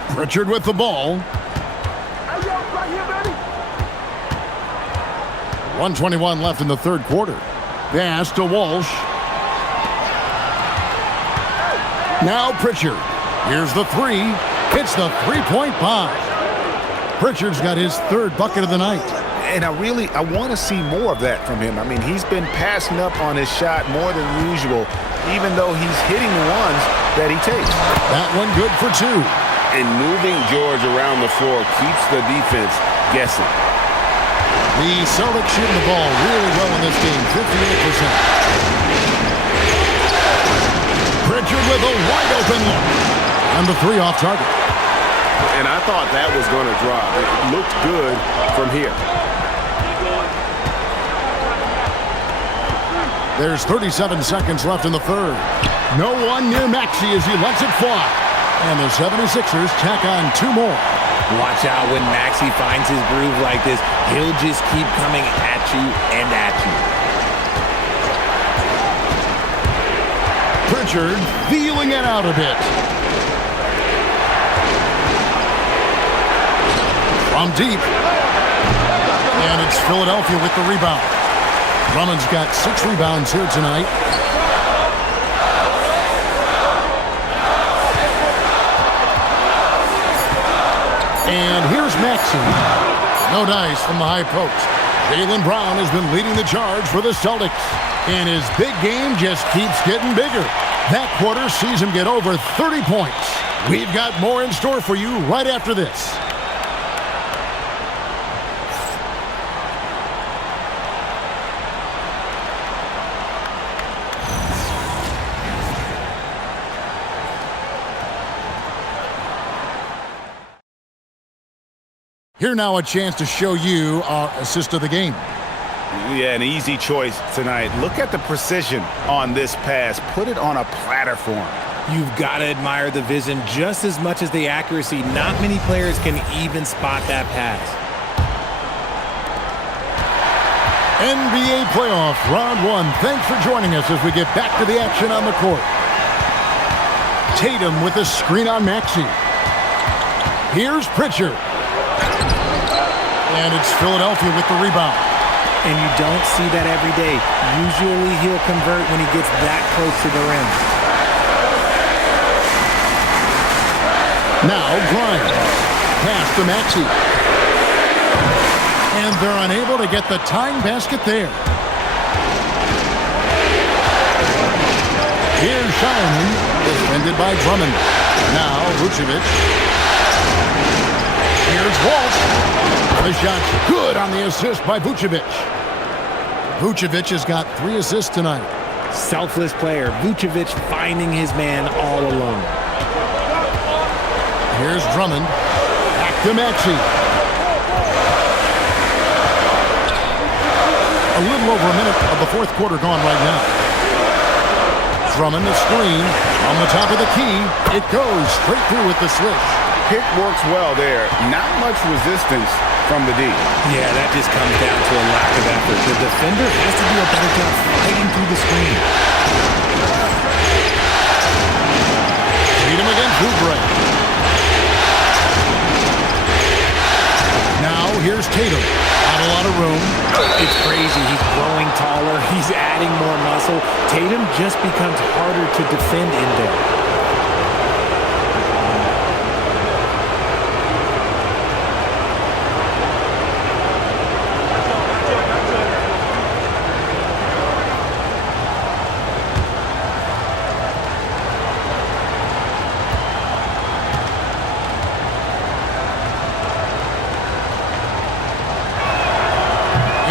Pritchard with the ball. 1:21 left in the third quarter. Pass to Walsh. Now Pritchard. Here's the three. Hits the three-point bomb. Pritchard's got his third bucket of the night. And I want to see more of that from him. I mean, he's been passing up on his shot more than usual, even though he's hitting the ones that he takes. That one good for 2. And moving George around the floor keeps the defense guessing. The Celtics shooting the ball really well in this game, 58%. Pritchard with a wide open look. And the 3 off target. And I thought that was going to drop. It looked good from here. There's 37 seconds left in the third. No one near Maxey as he lets it fly. And the 76ers tack on 2 more. Watch out when Maxey finds his groove like this. He'll just keep coming at you and at you. Pritchard feeling it out a bit. From deep. And it's Philadelphia with the rebound. Drummond's got 6 rebounds here tonight. And here's Maxey. No dice from the high post. Jaylen Brown has been leading the charge for the Celtics. And his big game just keeps getting bigger. That quarter sees him get over 30 points. We've got more in store for you right after this. Here now a chance to show you our assist of the game. Yeah, an easy choice tonight. Look at the precision on this pass. Put it on a platter for him. You've got to admire the vision just as much as the accuracy. Not many players can even spot that pass. NBA playoff round 1. Thanks for joining us as we get back to the action on the court. Tatum with a screen on Maxey. Here's Pritchard. And it's Philadelphia with the rebound. And you don't see that every day. Usually he'll convert when he gets that close to the rim. Now Grimes. Pass to Maxey. And they're unable to get the tying basket there. Here's Shireman, defended by Drummond. Now Vucevic. Here's Walsh. The shot's good on the assist by Vucevic. Vucevic has got 3 assists tonight. Selfless player. Vucevic finding his man all alone. Here's Drummond. Back to Maxey. A little over a minute of the fourth quarter gone right now. Drummond the screen. On the top of the key. It goes straight through with the switch. pick works well there. Not much resistance from the D. Yeah, that just comes down to a lack of effort. The defender has to do a better job fighting through the screen. Tatum against Oubre. Now here's Tatum. Not a lot of room. It's crazy. He's growing taller. He's adding more muscle. Tatum just becomes harder to defend in there.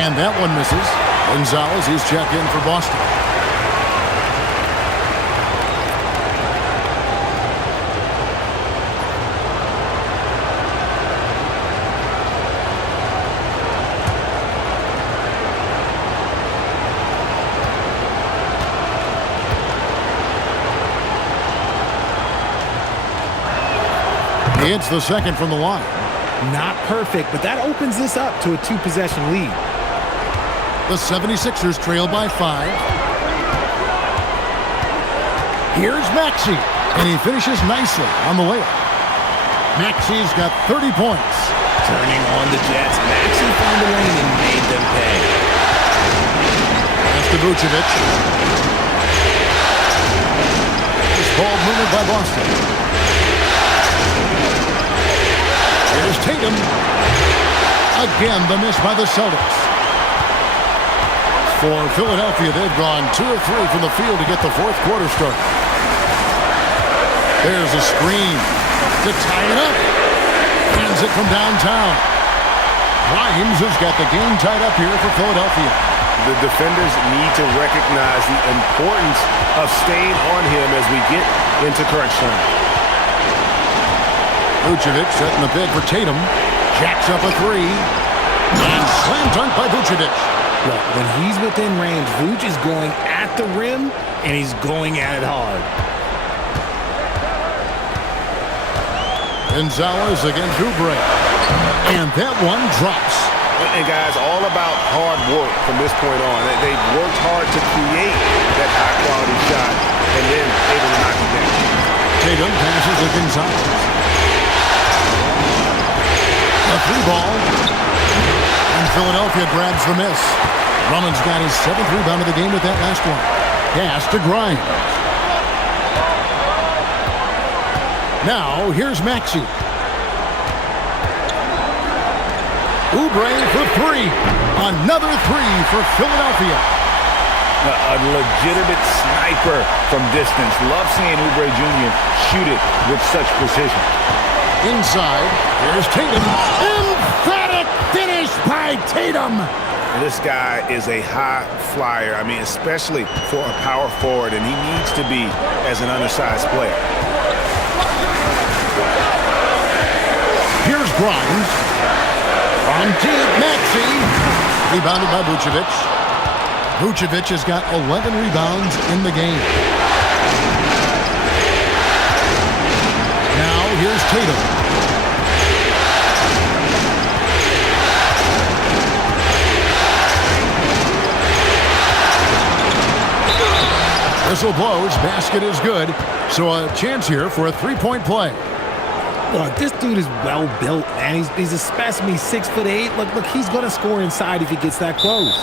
And that one misses. Gonzalez, he's checked in for Boston. He hits the second from the line. Not perfect, but that opens this up to a two-possession lead. The 76ers trail by 5. Here's Maxey, and he finishes nicely on the layup. Maxey's got 30 points. Turning on the Jets, Maxey found a lane and made them pay. That's to Vucevic. This ball movement by Boston. Here's Tatum. Again, the miss by the Celtics. For Philadelphia, they've gone 2 of 3 from the field to get the fourth quarter started. There's a screen to tie it up. Hands it from downtown. Grimes has got the game tied up here for Philadelphia. The defenders need to recognize the importance of staying on him as we get into crunch time. Vucevic setting the bid for Tatum. Jacks up a 3. And slam dunk by Vucevic. Look, when he's within range, Vuce is going at the rim, and he's going at it hard. Gonzalez against Oubre. And that one drops. And guys, all about hard work from this point on. They've worked hard to create that high-quality shot and then able to knock it down. Tatum passes to Gonzalez. A 3-ball. And Philadelphia grabs the miss. Drummond's got his 7th rebound of the game with that last one. Pass to Grimes. Now, here's Maxey. Oubre for 3. Another 3 for Philadelphia. A legitimate sniper from distance. Love seeing Oubre Jr. shoot it with such precision. Inside, here's Tatum. Emphatic finish by Tatum. This guy is a high flyer. I mean, especially for a power forward, and he needs to be as an undersized player. Here's Grimes. On deep, Maxey. Rebounded by Vucevic. Vucevic has got 11 rebounds in the game. Now here's Tatum. Whistle blows, basket is good, so a chance here for a 3-point play. Look, this dude is well built, man. He's a specimen. He's 6'8". Look, he's going to score inside if he gets that close.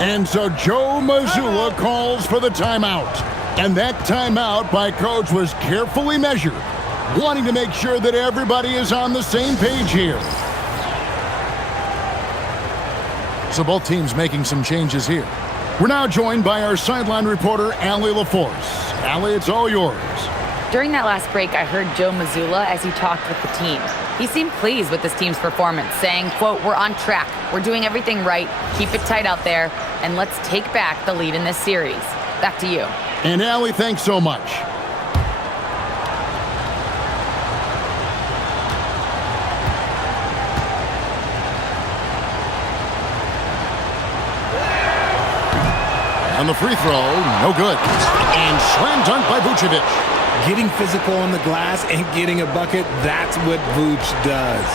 And so Joe Mazzulla calls for the timeout. And that timeout by Coach was carefully measured, wanting to make sure that everybody is on the same page here. So both teams making some changes here. We're now joined by our sideline reporter, Allie LaForce. Allie, it's all yours. During that last break, I heard Joe Mazzulla as he talked with the team. He seemed pleased with this team's performance, saying, quote, "We're on track. We're doing everything right. Keep it tight out there, and let's take back the lead in this series." Back to you. And Allie, thanks so much. And the free throw, no good. And slam dunk by Vucevic. Getting physical on the glass and getting a bucket, that's what Vooch does.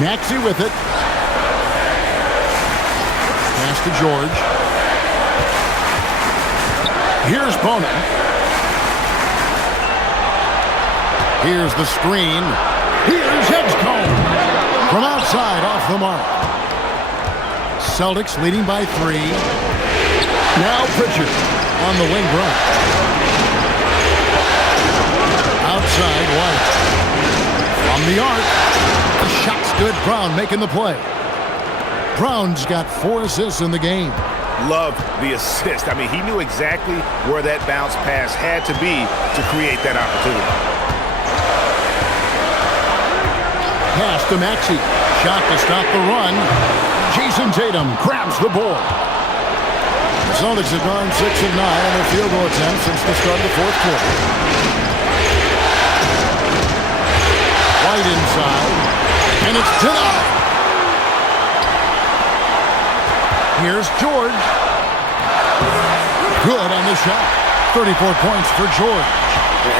Maxey with it. Pass to George. Here's Bona. Here's the screen. Here's Edgecombe. From outside, off the mark. Celtics leading by 3. Now Pritchard on the wing run. Outside, White. From the arc. The shot's good. Brown making the play. Brown's got 4 assists in the game. Loved the assist. I mean, he knew exactly where that bounce pass had to be to create that opportunity. Pass to Maxey. Shot to stop the run. Jason Tatum grabs the ball. The Celtics have gone 6 of 9 on their field goal attempts since the start of the fourth quarter. White inside. And it's denied. Here's George. Good on the shot. 34 points for George.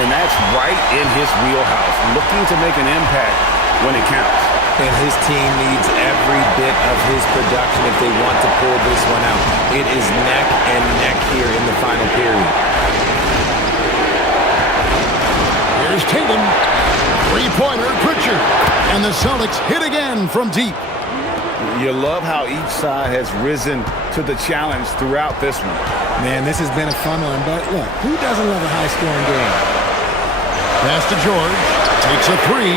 And that's right in his wheelhouse. Looking to make an impact when it counts. And his team needs every bit of his production if they want to pull this one out. It is neck and neck here in the final period. Here's Tatum. Three-pointer, Pritchard. And the Celtics hit again from deep. You love how each side has risen to the challenge throughout this one. Man, this has been a fun one, but look, who doesn't love a high-scoring game? Pass to George. Takes a 3.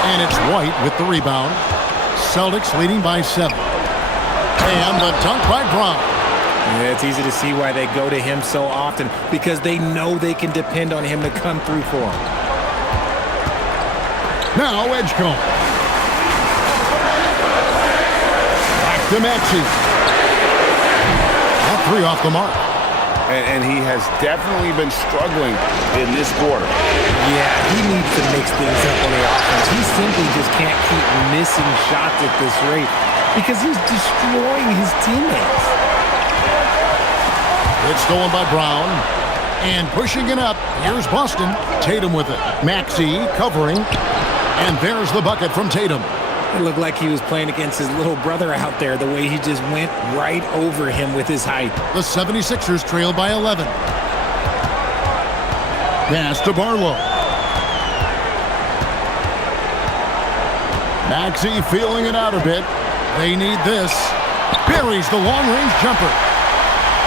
And it's White with the rebound. Celtics leading by 7. And the dunk by Brown. Yeah, it's easy to see why they go to him so often, because they know they can depend on him to come through for them. Now Edgecombe. Back to Maxey. That 3 off the mark. And he has definitely been struggling in this quarter. Yeah, he needs to mix things up on the offense. He simply just can't keep missing shots at this rate because he's destroying his teammates. It's stolen by Brown. And pushing it up, here's Boston. Tatum with it. Maxey covering. And there's the bucket from Tatum. It looked like he was playing against his little brother out there, the way he just went right over him with his height. The 76ers trail by 11. Pass to Barlow. Maxey feeling it out a bit. They need this. Buries the long-range jumper.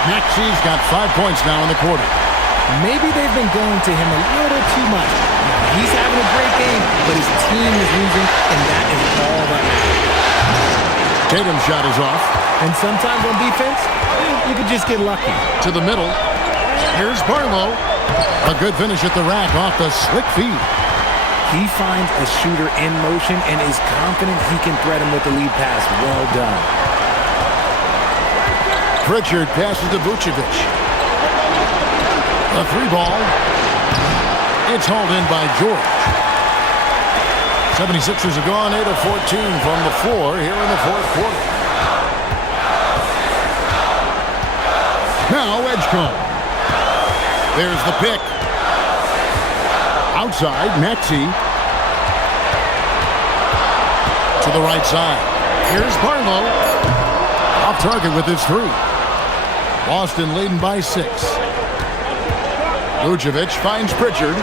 Maxey's got 5 points now in the quarter. Maybe they've been going to him a little too much. He's having a great game, but his team is losing, and that is all that matters. Tatum's shot is off. And sometimes on defense, you could just get lucky. To the middle. Here's Barlow. A good finish at the rack off the slick feed. He finds a shooter in motion and is confident he can thread him with the lead pass. Well done. Pritchard passes to Vucevic. A 3-ball. It's hauled in by George. 76ers have gone 8 of 14 from the floor here in the fourth quarter. Now Edgecombe. There's the pick. Outside, Maxey. To the right side. Here's Barlow. Off target with his 3. Boston leading by 6. Vucevic finds Pritchard.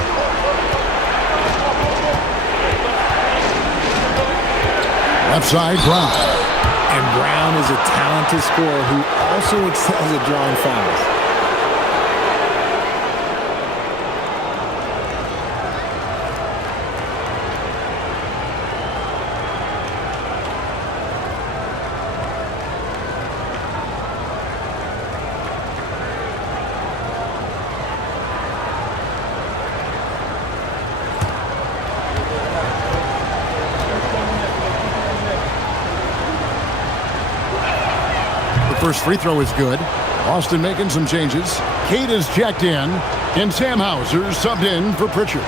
Left side, Brown. And Brown is a talented scorer who also excels at drawing fouls. First free throw is good. Austin making some changes. Kate is checked in, and Sam Hauser subbed in for Pritchard.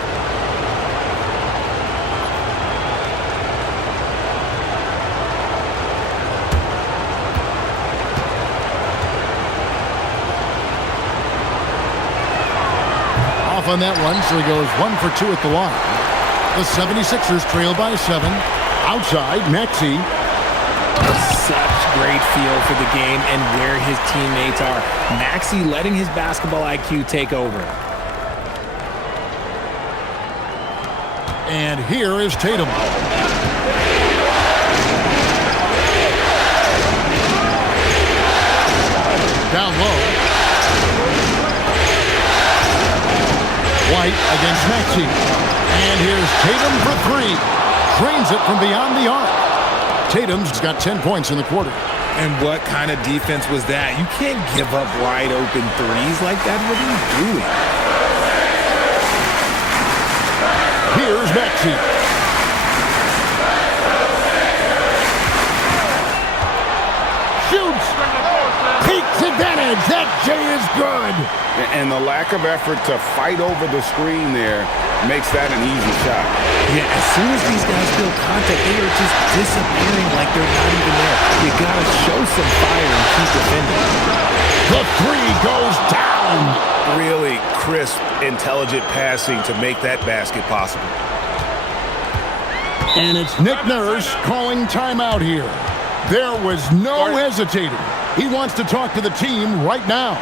off on that one, so he goes 1 for 2 at the line. The 76ers trail by 7. Outside, Maxey. Such great feel for the game and where his teammates are. Maxey letting his basketball IQ take over. And here is Tatum. Down low. White against Maxey. And here's Tatum for 3. Drains it from beyond the arc. Tatum's got 10 points in the quarter. And what kind of defense was that? You can't give up wide open threes like that. What are you doing? Here's Maxey. Shoots. Takes advantage. That J is good. And the lack of effort to fight over the screen there makes that an easy shot. Yeah, as soon as these guys feel contact, they are just disappearing like they're not even there. You gotta show some fire and keep defending. The 3 goes down. Really crisp, intelligent passing to make that basket possible. And it's Nick Nurse calling timeout here. There was no hesitating. He wants to talk to the team right now.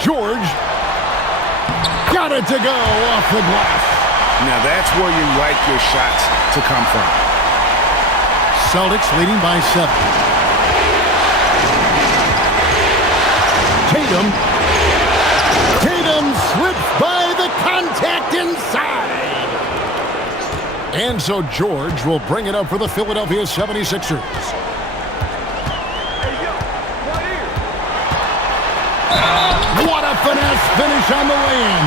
George got it to go off the glass. Now that's where you like your shots to come from. Celtics leading by 7. Tatum slips by the contact inside. And so George will bring it up for the Philadelphia 76ers. What a finesse finish on the lay-in.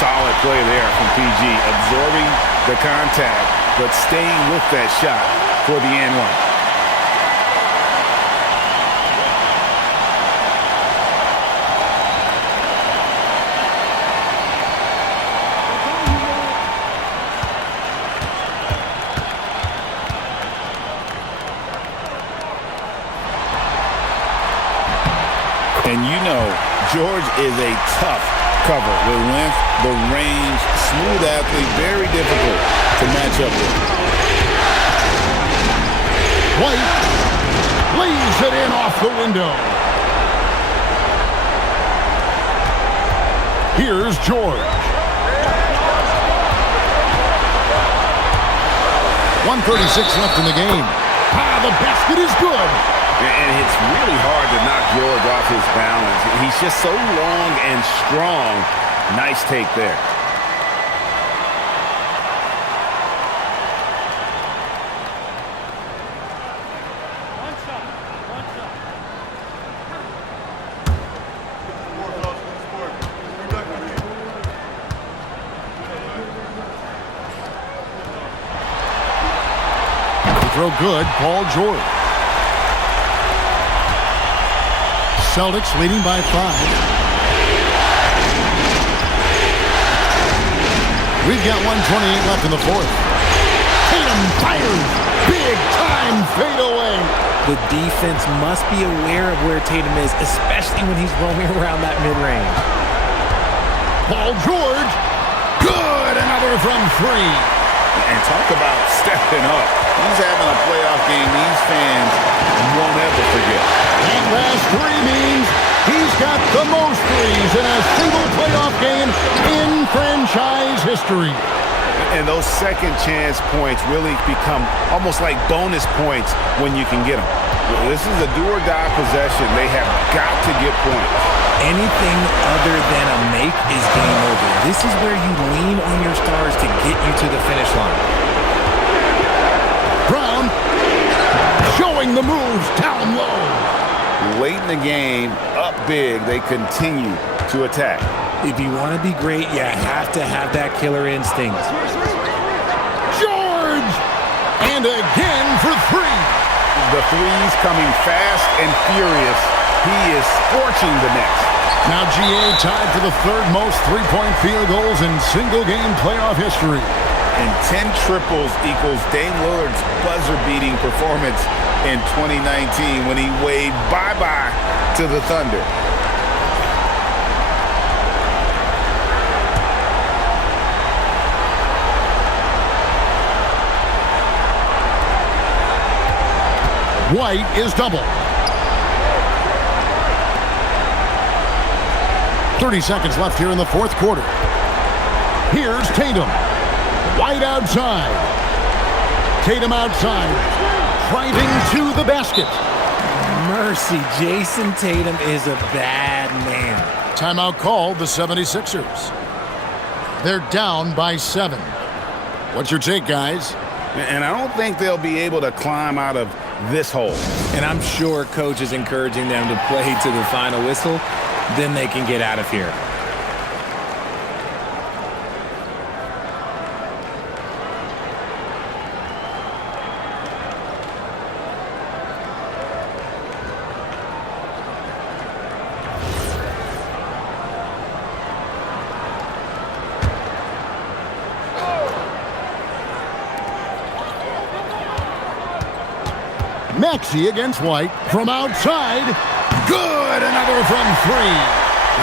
Solid play there from PG, absorbing the contact, but staying with that shot for the and one. And you know, George is a tough cover. The length, the range, smooth athlete, very difficult to match up with. White leaves it in off the window. Here's George. 1:36 left in the game. The basket is good. And it's really hard to knock George off his balance. He's just so long and strong. Nice take there. Throw good, Paul George. Celtics leading by 5. We've got 1:28 left in the 4th. Tatum fires. Big time fade away. The defense must be aware of where Tatum is, especially when he's roaming around that mid-range. Paul George. Good. Another from 3. And talk about stepping up. He's having a playoff game these fans won't ever forget. That last 3 means he's got the most threes in a single playoff game in franchise history. And those second chance points really become almost like bonus points when you can get them. This is a do-or-die possession. They have got to get points. Anything other than a make is game over. This is where you lean on your stars to get you to the finish line. making the moves down low. Late in the game, up big, they continue to attack. If you want to be great, you have to have that killer instinct. George! And again for three. The threes coming fast and furious. He is scorching the Knicks. Now GA tied for the third most three-point field goals in single-game playoff history. And 10 triples equals Dame Lillard's buzzer-beating performance in 2019 when he waved bye-bye to the Thunder. White is double. 30 seconds left here in the fourth quarter. Here's Tatum. White outside. Tatum outside. Driving to the basket. Mercy, Jason Tatum is a bad man. Timeout called the 76ers. They're down by 7. What's your take, guys? And I don't think they'll be able to climb out of this hole. And I'm sure coach is encouraging them to play to the final whistle. Then they can get out of here. Maxey against White from outside. Good, another from three.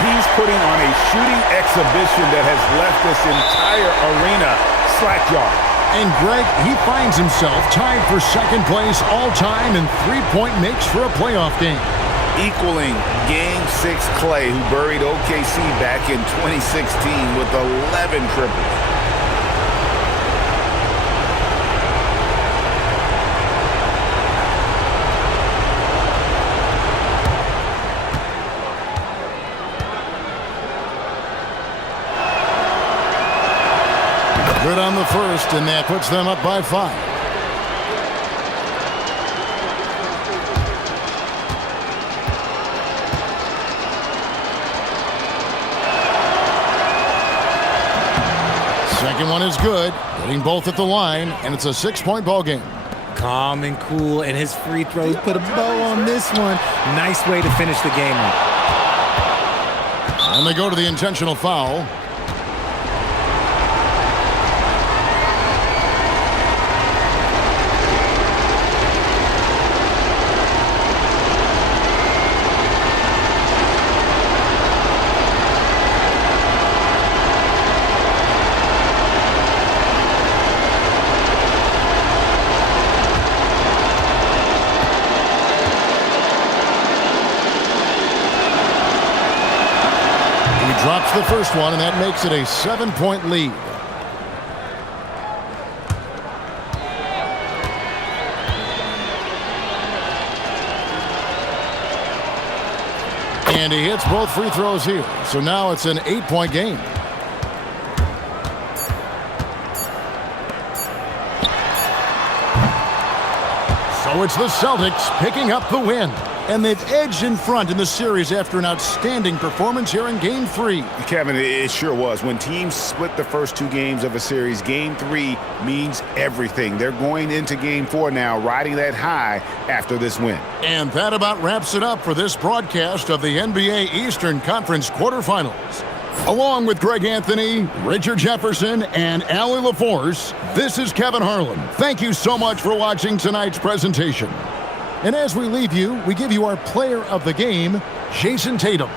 He's putting on a shooting exhibition that has left this entire arena slack-jawed. And Greg, he finds himself tied for second place all-time in three-point makes for a playoff game. Equaling Game 6 Clay, who buried OKC back in 2016 with 11 triples. Good on the first, and that puts them up by 5. Second one is good, hitting both at the line, and it's a 6-point ball game. Calm and cool, and his free throws put a bow on this one. Nice way to finish the game up. And they go to the intentional foul. Drops the first one, and that makes it a 7-point lead. And he hits both free throws here. So now it's an 8-point game. So it's the Celtics picking up the win. And they've edged in front in the series after an outstanding performance here in Game 3. Kevin, it sure was. When teams split the first 2 games of a series, Game 3 means everything. They're going into Game 4 now, riding that high after this win. And that about wraps it up for this broadcast of the NBA Eastern Conference quarterfinals. Along with Greg Anthony, Richard Jefferson, and Allie LaForce, this is Kevin Harlan. Thank you so much for watching tonight's presentation. And as we leave you, we give you our player of the game, Jason Tatum.